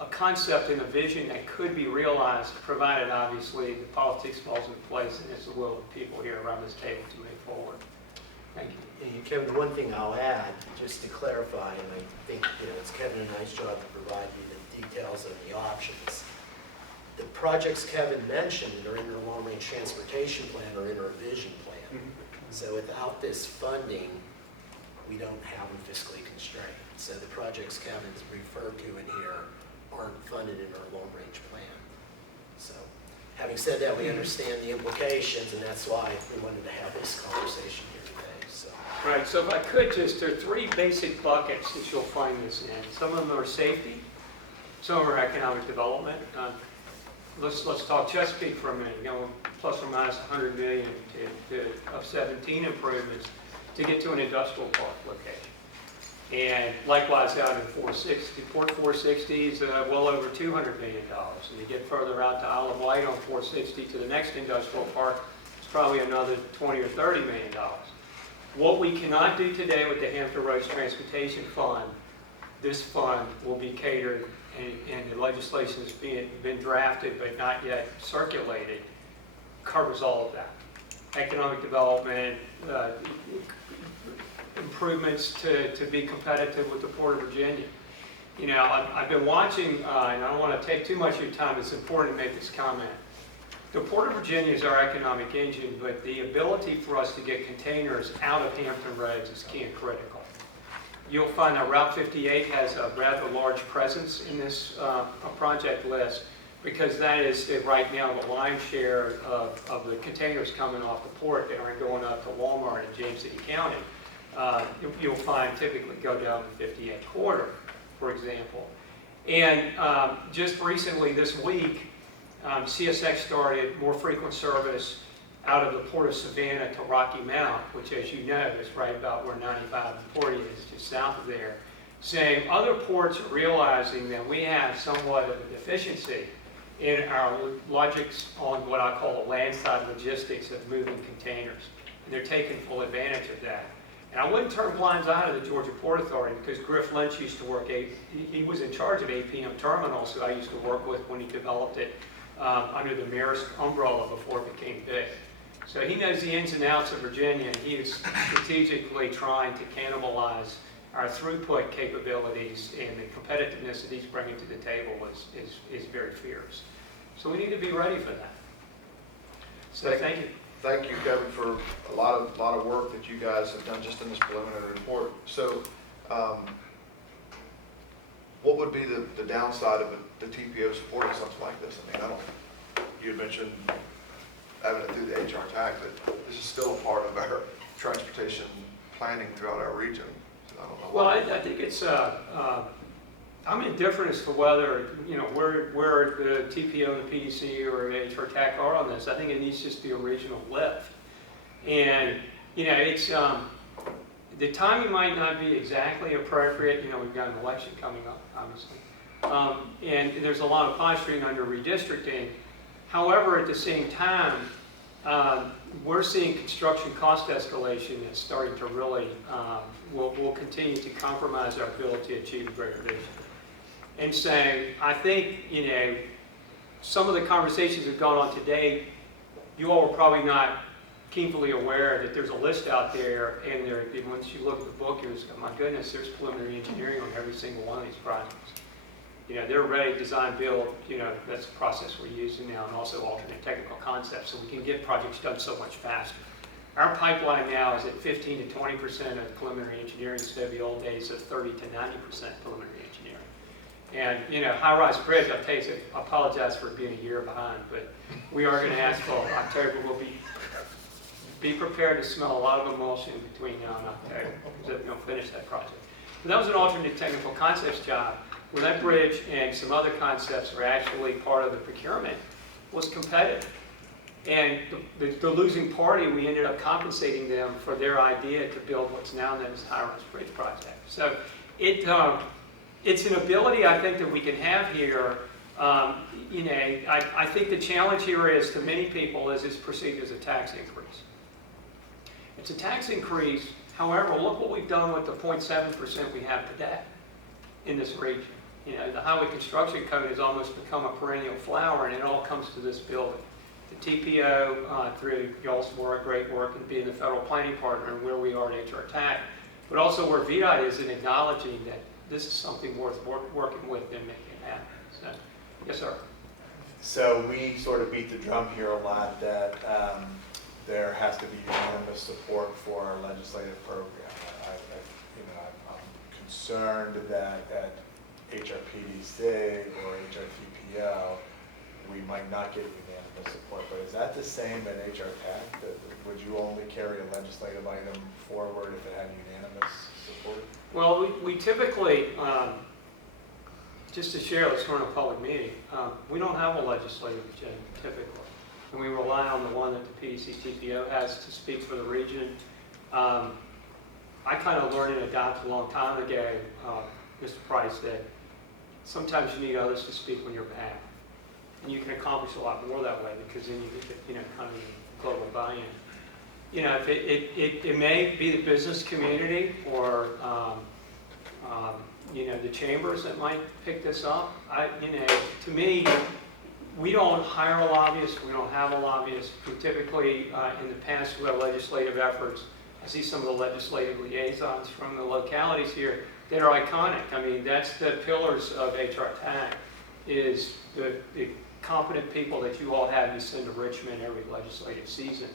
a concept and a vision that could be realized, provided, obviously, the politics falls into place and it's the will of the people here around this table to move forward. Thank you. And Kevin, the one thing I'll add, just to clarify, and I think it's Kevin and I's job to provide you the details of the options. The projects Kevin mentioned are in our long-range transportation plan or in our vision plan. So without this funding, we don't have them fiscally constrained. So the projects Kevin's referred to in here aren't funded in our long-range plan. So having said that, we understand the implications, and that's why we wanted to have this conversation here today. So. Right, so if I could just, there are three basic buckets that you'll find this in. Some of them are safety, some of them are economic development. Let's talk Chesapeake for a minute. Plus or minus $100 million of 17 improvements to get to an industrial park location. And likewise out in 460, Port 460 is well over $200 million. And you get further out to Isle of Wight on 460 to the next industrial park, it's probably another $20 or $30 million. What we cannot do today with the Hampton Roads Transportation Fund, this fund will be catered, and the legislation has been drafted but not yet circulated, covers all of that. Economic development, improvements to be competitive with the Port of Virginia. I've been watching, and I don't want to take too much of your time, it's important to make this comment. The Port of Virginia is our economic engine, but the ability for us to get containers out of Hampton Roads is key and critical. You'll find that Route 58 has a rather large presence in this project list because that is right now the lion's share of the containers coming off the port that aren't going up to Walmart in James City County. You'll find typically go down the 58 corridor, for example. And just recently this week, CSX started more frequent service out of the Port of Savannah to Rocky Mount, which, as you know, is right about where 95 and 40 is, just south of there. saying other ports are realizing that we have somewhat of a deficiency in our logics on what I call the landside logistics of moving containers. And they're taking full advantage of that. And I wouldn't turn blinds eye to the Georgia Port Authority because Griff Lynch used to work, he was in charge of APM terminals, who I used to work with when he developed it under the Maersk umbrella before it became big. So he knows the ins and outs of Virginia, and he is strategically trying to cannibalize our throughput capabilities, and the competitiveness that he's bringing to the table is very fierce. So we need to be ready for that. So thank you. Thank you, Kevin, for a lot of work that you guys have done just in this preliminary report. So, what would be the downside of the TPO supporting something like this? I mean, you had mentioned having it through the HR tag, but this is still a part of our transportation planning throughout our region. So I don't know. Well, I think it's, I'm indifferent as to whether, where the TPO and the PDC or the HR TAC are on this. I think it needs just the original lift. And, it's, the timing might not be exactly appropriate. We've got an election coming up, obviously. And there's a lot of posturing under redistricting. However, at the same time, we're seeing construction cost escalation that's starting to really, will continue to compromise our ability to achieve a greater vision. And saying, I think, some of the conversations that have gone on today, you all are probably not keenly aware that there's a list out there, and once you look at the book, you're just, my goodness, there's preliminary engineering on every single one of these projects. They're ready, design, build, that's the process we're using now, and also alternate technical concepts, so we can get projects done so much faster. Our pipeline now is at 15 to 20% of preliminary engineering instead of the old days of 30 to 90% preliminary engineering. And, high-rise bridge, I'll tell you, I apologize for being a year behind, but we are going to asphalt October. We'll be prepared to smell a lot of emulsion between now and October, because we'll finish that project. But that was an alternate technical concepts job, where that bridge and some other concepts were actually part of the procurement, was competitive. And the losing party, we ended up compensating them for their idea to build what's now known as the high-rise bridge project. So it's an ability, I think, that we can have here. I think the challenge here is, to many people, is it's perceived as a tax increase. It's a tax increase. However, look what we've done with the 0.7% we have today in this region. The highway construction code has almost become a perennial flower, and it all comes to this building. The TPO, through y'all's work, great work, and being the federal planning partner, and where we are at HR TAC, but also where VDOT is in acknowledging that this is something worth working with and making it happen. So, yes, sir. So we sort of beat the drum here a lot that there has to be unanimous support for our legislative program. I'm concerned that at HRPDC or HRTPO, we might not get unanimous support, but is that the same at HR TAC? Would you only carry a legislative item forward if it had unanimous support? Well, we typically, just to share, let's run a public meeting, we don't have a legislative agenda typically, and we rely on the one that the PDC-TPO has to speak for the region. I kind of learned and adopted a long time ago, Mr. Price, that sometimes you need others to speak on your behalf. And you can accomplish a lot more that way, because then you get, kind of global buy-in. It may be the business community or, the chambers that might pick this up. To me, we don't hire a lobbyist. We don't have a lobbyist. We typically, in the past, we have legislative efforts. I see some of the legislative liaisons from the localities here that are iconic. I mean, that's the pillars of HR TAC, is the competent people that you all have you send to Richmond every legislative season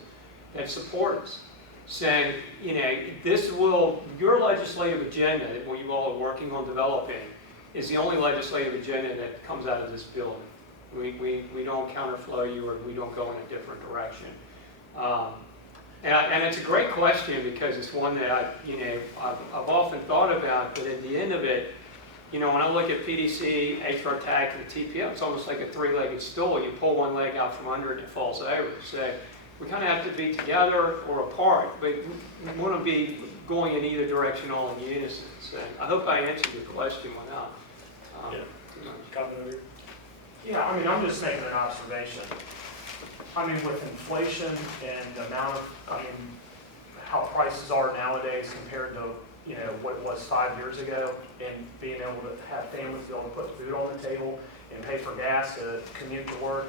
that support us, saying, your legislative agenda that you all are working on developing is the only legislative agenda that comes out of this building. We don't counterflow you, or we don't go in a different direction. And it's a great question, because it's one that I've often thought about, but at the end of it, when I look at PDC, HR TAC, and the TPO, it's almost like a three-legged stool. You pull one leg out from under it, and it falls over. So we kind of have to be together or apart, but we want to be going in either direction all in unison. So I hope I answered your question without. Comment over here? Yeah, I mean, I'm just making an observation. I mean, with inflation and the amount of, I mean, how prices are nowadays compared to, you know, what it was 5 years ago, and being able to have families be able to put food on the table and pay for gas to commute to work.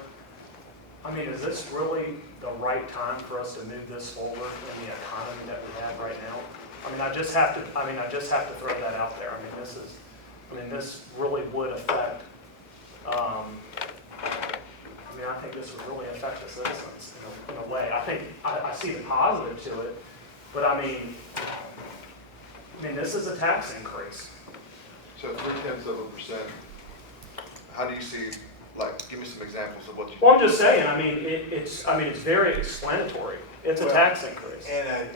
I mean, is this really the right time for us to move this forward in the economy that we have right now? I mean, I just have to throw that out there. I mean, this really would affect, I think this would really affect the citizens in a way. I think, I see the positive to it, but I mean, this is a tax increase. So 0.3%, how do you see, like, give me some examples of what you... Well, I'm just saying, it's very explanatory. It's a tax increase. And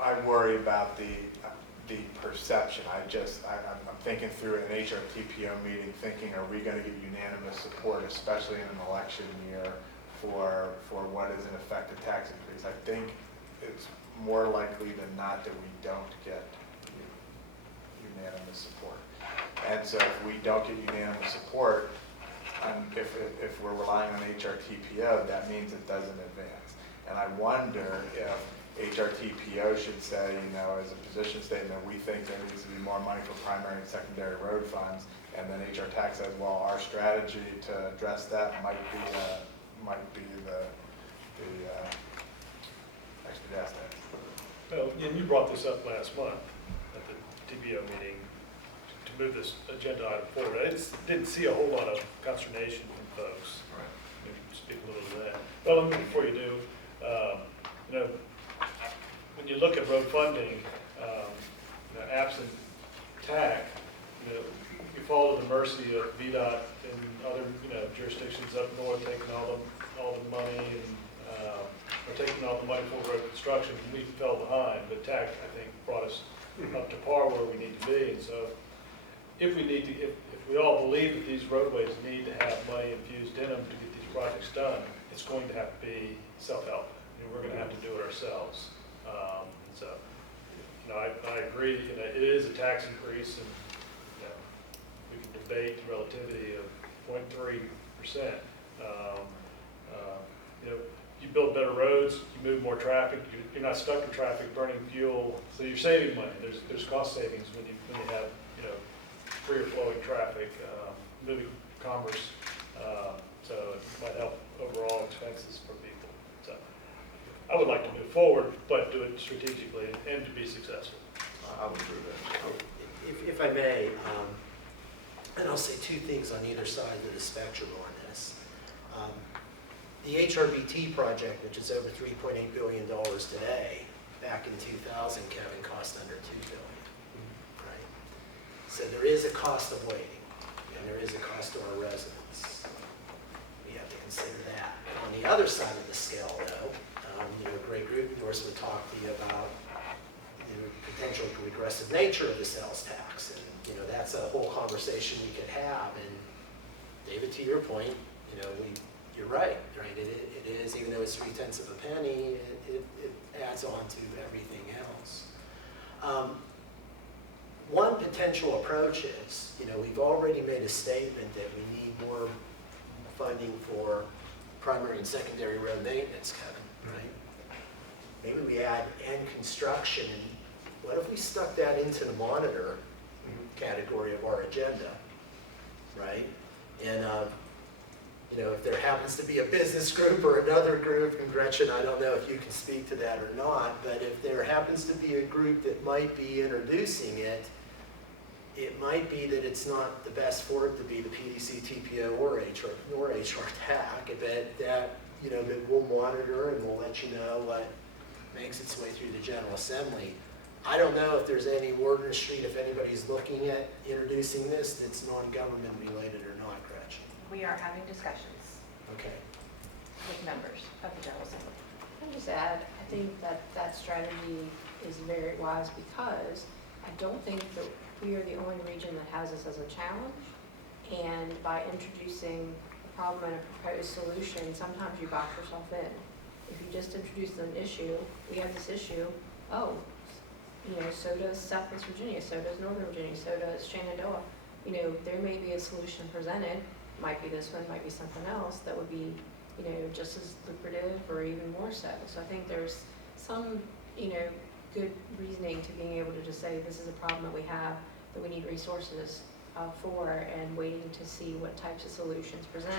I worry about the perception. I'm thinking through an HRTPO meeting, thinking, are we going to get unanimous support, especially in an election year, for what is in effect a tax increase? I think it's more likely than not that we don't get unanimous support. And so if we don't get unanimous support, if we're relying on HRTPO, that means it doesn't advance. And I wonder if HRTPO should say, you know, as a position statement, we think there needs to be more money for primary and secondary road funds, and then HR Tax says, well, our strategy to address that might be the extra gas tax. Well, and you brought this up last month at the TPO meeting to move this agenda item forward. I didn't see a whole lot of consternation from folks. Right. Maybe speak a little to that. Well, before you do, you know, when you look at road funding, absent TAC, you fall to the mercy of VDOT and other, jurisdictions up north taking all the money and or taking all the money for road construction. We fell behind, but TAC, I think, brought us up to par where we need to be. And so, if we all believe that these roadways need to have money infused in them to get these projects done, it's going to have to be self-help. We're going to have to do it ourselves. So, I agree. It is a tax increase, and we can debate the relativity of 0.3%. You build better roads, you move more traffic. You're not stuck in traffic, burning fuel. So you're saving money. There's cost savings when you have freer flowing traffic, moving commerce. So it might help overall expenses for people. So I would like to move forward, but do it strategically and to be successful. I would agree with that. If I may, and I'll say two things on either side of the spectrum on this. The HRBT project, which is over $3.8 billion today, back in 2000, Kevin, cost under $2 billion, right? So there is a cost of waiting, and there is a cost to our residents. We have to consider that. On the other side of the scale, though, a great group endorsement talked to you about the potential regressive nature of the sales tax, and that's a whole conversation we could have. And David, to your point, you're right? It is, even though it's 0.3 of a penny, it adds on to everything else. One potential approach is, we've already made a statement that we need more funding for primary and secondary road maintenance, Kevin, right? Maybe we add end construction, and what if we stuck that into the monitor category of our agenda, right? And if there happens to be a business group or another group, and Gretchen, I don't know if you can speak to that or not, but if there happens to be a group that might be introducing it, it might be that it's not the best for it to be the PDC, TPO, or HR TAC, but that we'll monitor and we'll let you know what makes its way through the General Assembly. I don't know if there's any word in the street if anybody's looking at introducing this that's non-government related or not, Gretchen. We are having discussions Okay. with members of the General Assembly. Can I just add, I think that strategy is very wise because I don't think that we are the only region that has this as a challenge. And by introducing a problem and a proposed solution, sometimes you box yourself in. If you just introduce an issue, we have this issue, oh, you know, so does Southwest Virginia, so does Northern Virginia, so does Shenandoah. You know, there may be a solution presented, might be this one, might be something else that would be, you know, just as lucrative or even more so. So I think there's some, you know, good reasoning to being able to just say, this is a problem that we have, that we need resources for, and waiting to see what types of solutions present,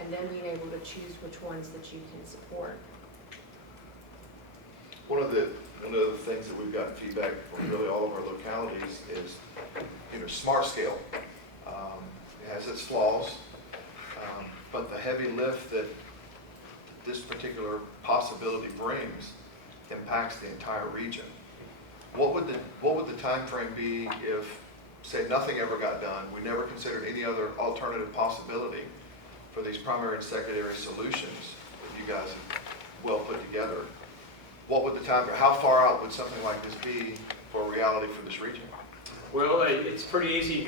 and then being able to choose which ones that you can support. One of the things that we've gotten feedback from really all of our localities is, you know, smart scale. It has its flaws, but the heavy lift that this particular possibility brings impacts the entire region. What would the time frame be if, say, nothing ever got done, we never considered any other alternative possibility for these primary and secondary solutions that you guys have well put together? What would the time, how far out would something like this be for a reality for this region? Well, it's pretty easy.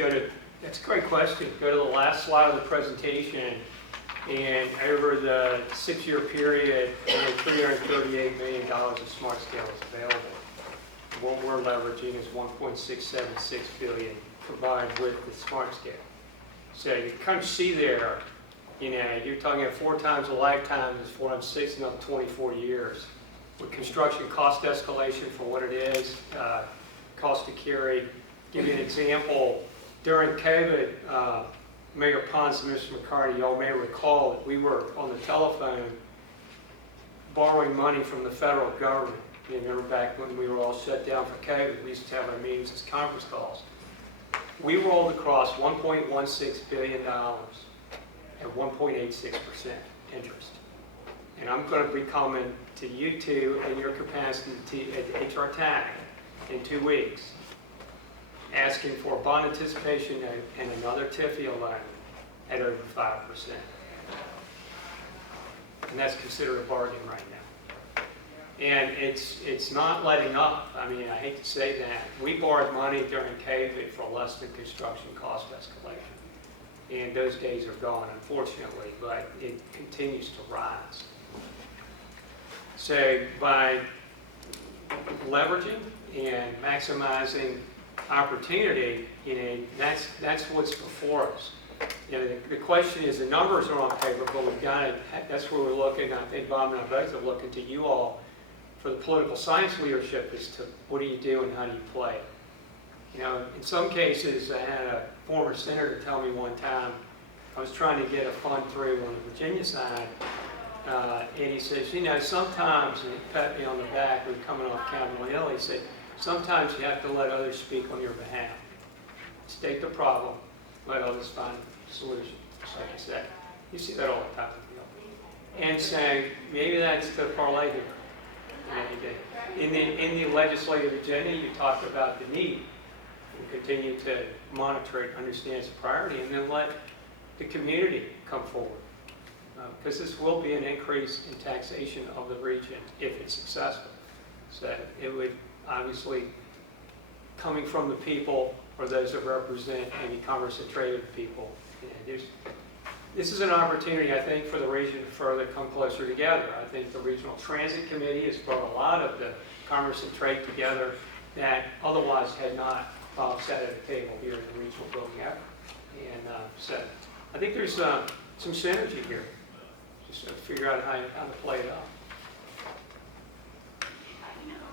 That's a great question. Go to the last slide of the presentation, and over the 6-year period, $338 million of smart scale is available. What we're leveraging is $1.676 billion combined with the smart scale. So you kind of see there, you know, you're talking at 4 times a lifetime is 4 times 6, another 24 years. With construction cost escalation for what it is, cost to carry. Give you an example. During COVID, Mayor Pons and Mr. McCarty, y'all may recall that we were on the telephone borrowing money from the federal government. You remember back when we were all shut down for COVID, we used to have our meetings as conference calls. We rolled across $1.16 billion at 1.86% interest. And I'm going to be coming to you two in your capacity at HRTPO in 2 weeks, asking for a bond anticipation note and another TIFIA loan at over 5%. And that's considered a bargain right now. And it's not letting up. I mean, I hate to say that. We borrowed money during COVID for less than construction cost escalation. And those days are gone, unfortunately, but it continues to rise. So by leveraging and maximizing opportunity, you know, that's what's before us. You know, the question is, the numbers are on paper, but we've got to, that's where we're looking. I think Bob and I both are looking to you all for the political science leadership as to what do you do and how do you play it. You know, in some cases, I had a former senator tell me one time, I was trying to get a fund through on the Virginia side, and he says, you know, sometimes, and he pat me on the back, we were coming off Capitol Hill, he said, sometimes you have to let others speak on your behalf. State the problem, let others find a solution, just like you said. You see that all the time. And saying, maybe that's the parlay here. In the legislative agenda, you talked about the need. You continue to monitor it, understand its priority, and then let the community come forward. Because this will be an increase in taxation of the region if it's successful. So it would obviously, coming from the people or those that represent maybe commerce and trade of people, you know, this is an opportunity, I think, for the region to further come closer together. I think the Regional Transit Committee has brought a lot of the commerce and trade together that otherwise had not sat at a table here in the regional building ever. And so I think there's some synergy here. Just to figure out how to play it out.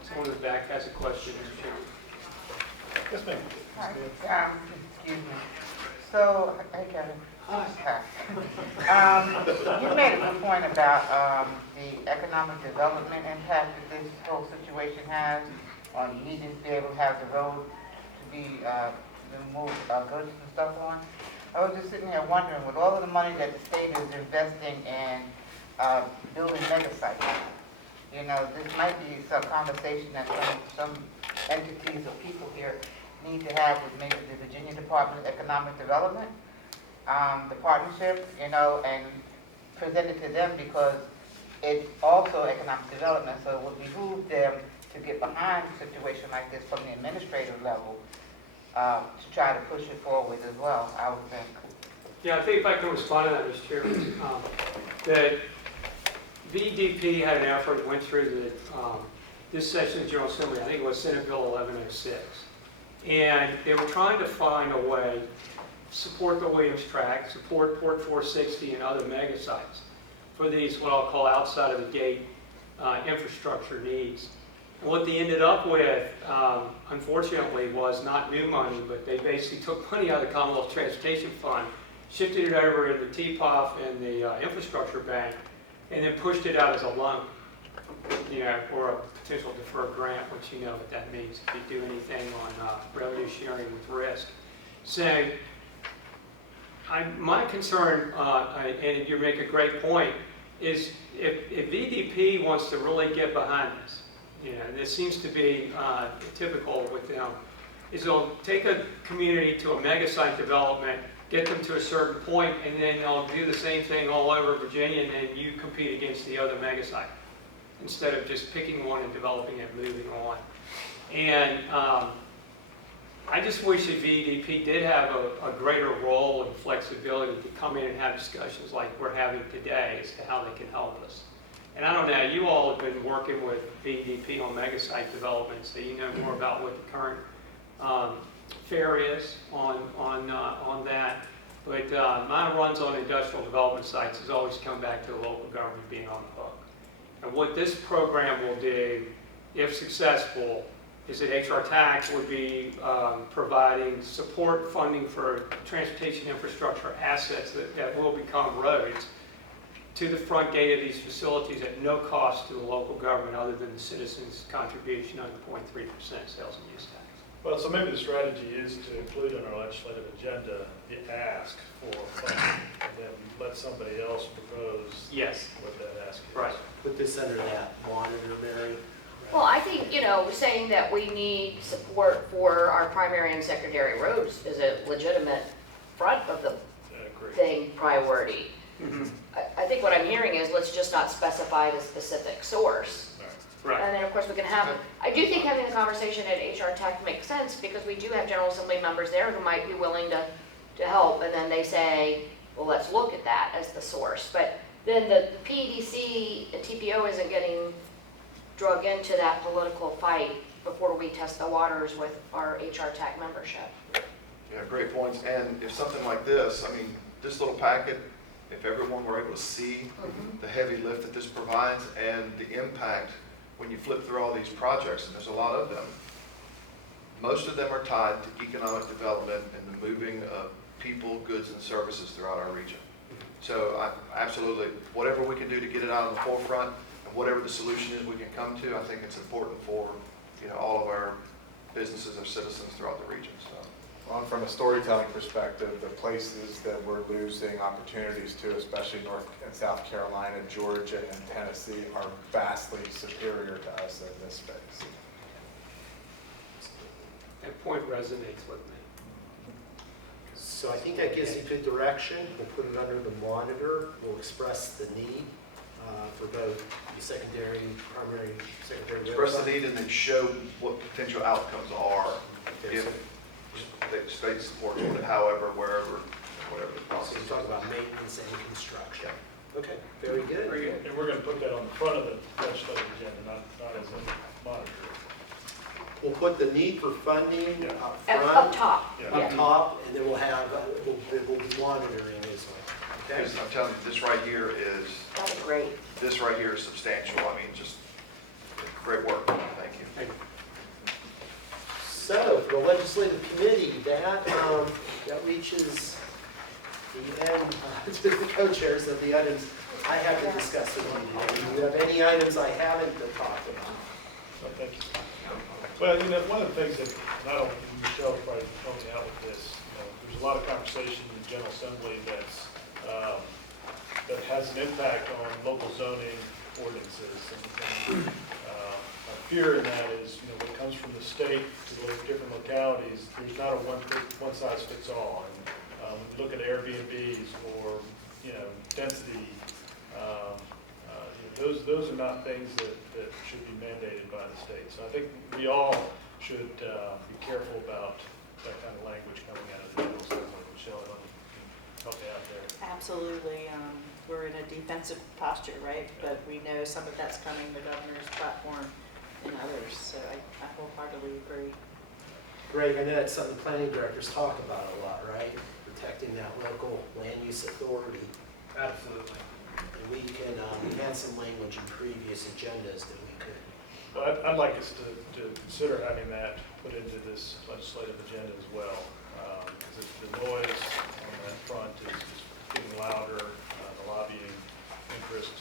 Someone in the back has a question, Mr. Chairman. Yes, ma'am. Hi, excuse me. So, hey, Kevin. Hi. You made a good point about the economic development impact that this whole situation has on needing to be able to have the road to be move goods and stuff on. I was just sitting here wondering, with all of the money that the state is investing in building mega sites, you know, this might be some conversation that some entities or people here need to have with maybe the Virginia Department of Economic Development, the partnership, you know, and present it to them, because it's also economic development, so it would behoove them to get behind a situation like this from the administrative level, to try to push it forward as well, I would think. Yeah, I think if I can respond to that, Mr. Chairman, that VDP had an effort, went through this session of General Assembly, I think it was Senate Bill 1106. And they were trying to find a way to support the Williams Tract, support Port 460 and other mega sites for these, what I'll call outside of the gate infrastructure needs. And what they ended up with, unfortunately, was not new money, but they basically took money out of the Commonwealth Transportation Fund, shifted it over into TPOF and the Infrastructure Bank, and then pushed it out as a loan, or a potential deferred grant, which you know what that means if you do anything on revenue sharing with risk. So my concern, and you make a great point, is if VDP wants to really get behind this, and this seems to be typical with them, is they'll take a community to a mega site development, get them to a certain point, and then they'll do the same thing all over Virginia, and then you compete against the other mega site, instead of just picking one and developing it, moving on. And I just wish that VDP did have a greater role and flexibility to come in and have discussions like we're having today as to how they can help us. And I don't know, you all have been working with VDP on mega site development, so you know more about what the current fare is on that. But my runs on industrial development sites has always come back to the local government being on the hook. And what this program will do, if successful, is that HR Tax would be providing support funding for transportation infrastructure assets that will become roads to the front gate of these facilities at no cost to the local government other than the citizens' contribution under 0.3% sales and use tax. Well, so maybe the strategy is to include on our legislative agenda the ask for funding, and then let somebody else propose Yes. what that ask is. Right. Put this under that monitor, Mary. Well, I think, saying that we need support for our primary and secondary roads is a legitimate front of the thing priority. I think what I'm hearing is let's just not specify the specific source. Right. And then, of course, we can have, I do think having a conversation at HR Tech makes sense because we do have General Assembly members there who might be willing to help. And then they say, well, let's look at that as the source. But then the PDC and TPO isn't getting drug into that political fight before we test the waters with our HR Tech membership. Yeah, great points. And if something like this, I mean, this little packet, if everyone were able to see the heavy lift that this provides and the impact when you flip through all these projects, and there's a lot of them, most of them are tied to economic development and the moving of people, goods, and services throughout our region. So absolutely, whatever we can do to get it out on the forefront, and whatever the solution is we can come to, I think it's important for all of our businesses, our citizens throughout the region. So. Well, and from a storytelling perspective, the places that we're losing opportunities to, especially North and South Carolina, Georgia, and Tennessee, are vastly superior to us in this space. That point resonates with me. So I think that gives you good direction. We'll put it under the monitor. We'll express the need for both the secondary, primary, secondary. Express the need and then show what potential outcomes are if the state supports it, however, wherever, whatever the process. So you talk about maintenance and construction. Okay, very good. And we're going to put that on the front of the legislative agenda, not as a monitor. We'll put the need for funding up front. Up top. Yeah. Up top, and then we'll have, we'll be monitoring as well. Okay? Because I'm telling you, this right here is, That's great. this right here is substantial. I mean, just great work. Thank you. Thank you. So, the legislative committee, that reaches the end to the co-chairs of the items I have to discuss with you today. Do you have any items I haven't talked about? So, thank you. Well, one of the things that, and I don't, Michelle probably helped me out with this, there's a lot of conversation in the General Assembly that's, that has an impact on local zoning ordinances. And my fear in that is, when it comes from the state to those different localities, there's not a one size fits all. And when you look at Airbnbs or, density, those are not things that should be mandated by the state. So I think we all should be careful about that kind of language coming out of the General Assembly. Michelle, I don't know if you can help me out there. Absolutely. we're in a defensive posture, right? But we know some of that's coming, the governor's platform and others, so I wholeheartedly agree. Greg, I know that's something planning directors talk about a lot, right? Protecting that local land use authority. Absolutely. And we can, we had some language in previous agendas that we could. But I'd like us to consider having that put into this legislative agenda as well, because the noise on that front is getting louder, the lobbying interest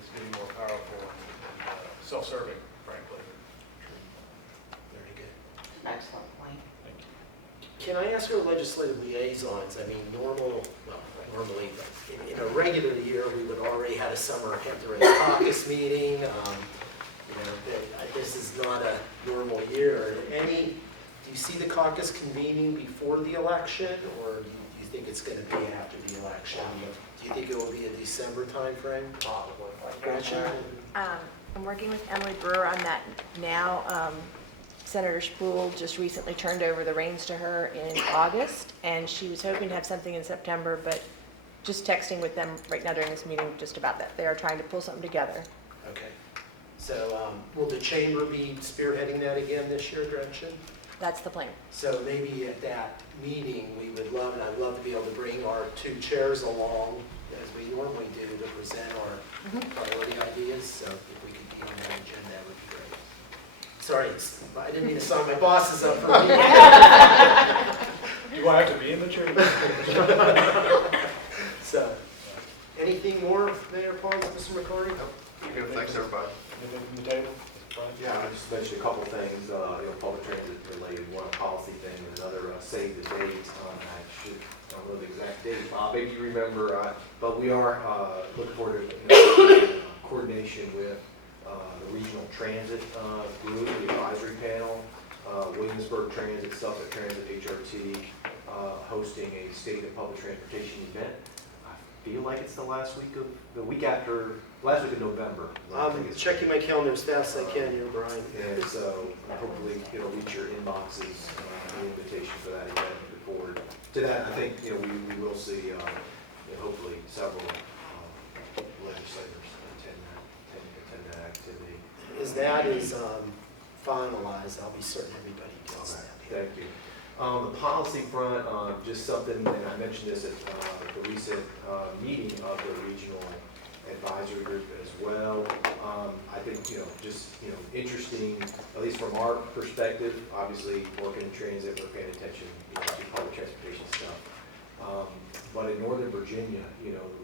is getting more powerful and self-serving, frankly. Very good. Excellent point. Thank you. Can I ask our legislative liaisons, I mean, normally, but in a regular year, we would already had a summer Hampton Roads caucus meeting. This is not a normal year. Do you see the caucus convening before the election, or do you think it's going to be after the election? Do you think it will be a December timeframe? Probably. Gretchen? I'm working with Emily Brewer on that now. Senator Spruill just recently turned over the reins to her in August, and she was hoping to have something in September, but just texting with them right now during this meeting just about that. They are trying to pull something together. Okay. So will the chamber be spearheading that again this year, Gretchen? That's the plan. So maybe at that meeting, we would love, and I'd love to be able to bring our two chairs along, as we normally do, to present our priority ideas. So if we could be on that agenda, that would be great. Sorry, I didn't mean to sign my bosses up for me. Do I have to be in the chair? So, anything more, Mayor Pons, Mr. McCarty? You're good, thanks, everybody. Anything from the table? Yeah, I just mentioned a couple things, public transit related, one a policy thing, and another save the date. I don't know the exact date, Bob, maybe you remember, but we are looking forward to coordination with the regional transit group, the advisory panel, Williamsburg Transit, Suffolk Transit, HRT, hosting a state of public transportation event. I feel like it's the last week of November. I'm checking my calendar as fast as I can here, Brian. And so hopefully it'll reach your inboxes, the invitation for that event. Look forward to that. I think we will see hopefully several legislators attend that activity. As that is finalized, I'll be certain everybody gets that. Thank you. The policy front, just something, and I mentioned this at the recent meeting of the regional advisory group as well. I think, interesting, at least from our perspective, obviously working in transit, we're paying attention to public transportation stuff. But in Northern Virginia,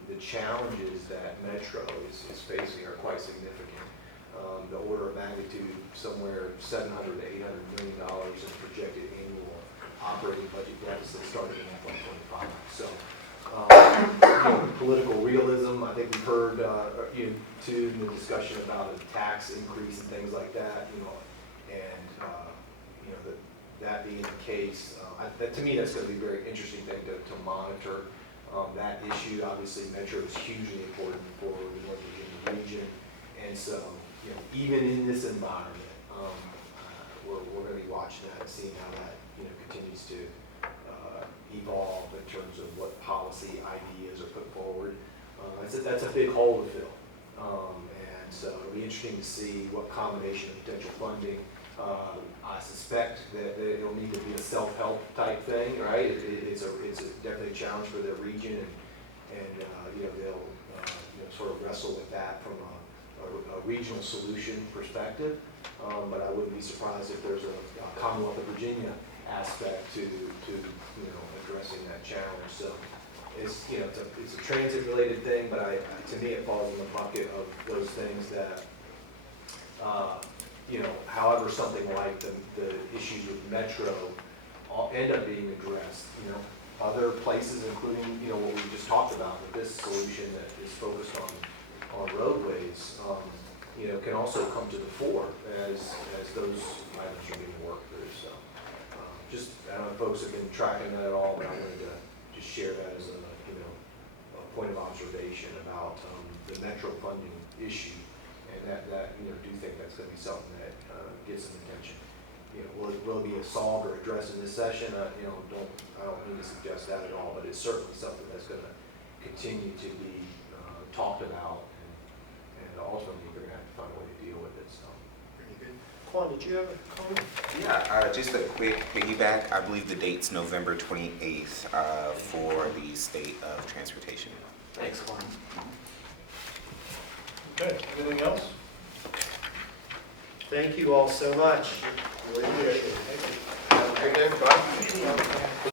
the challenges that Metro is facing are quite significant. The order of magnitude, somewhere $700 to $800 million in projected annual operating budget deficit starting in FY25. So, political realism, I think we've heard too in the discussion about a tax increase and things like that, that being the case, to me that's going to be a very interesting thing to monitor. That issue, obviously, Metro is hugely important for the North Virginia region, and so even in this environment, we're going to be watching that and seeing how that continues to evolve in terms of what policy ideas are put forward. That's a big hole to fill, and so it'll be interesting to see what combination of potential funding. I suspect that it'll need to be a self-help type thing, right? It's definitely a challenge for their region, and they'll sort of wrestle with that from a regional solution perspective. But I wouldn't be surprised if there's a Commonwealth of Virginia aspect to addressing that challenge. So it's a transit related thing, but to me it falls in the bucket of those things that however something like the issues with Metro end up being addressed. Other places, including what we just talked about with this solution that is focused on roadways, can also come to the fore as those items are being worked through. So I don't know if folks have been tracking that at all, but I wanted to just share that as a point of observation about the Metro funding issue, and that do think that's going to be something that gets some attention. Will it be solved or addressed in this session? I don't mean to suggest that at all, but it's certainly something that's going to continue to be talked about, and ultimately we're gonna have to find a way to deal with it, so. Quan, did you have a comment? Yeah, just a quick piggyback. I believe the date's November 28th for the state of transportation. Thanks, Quan. Okay, anything else? Thank you all so much. Really appreciate it. Have a good day, everybody.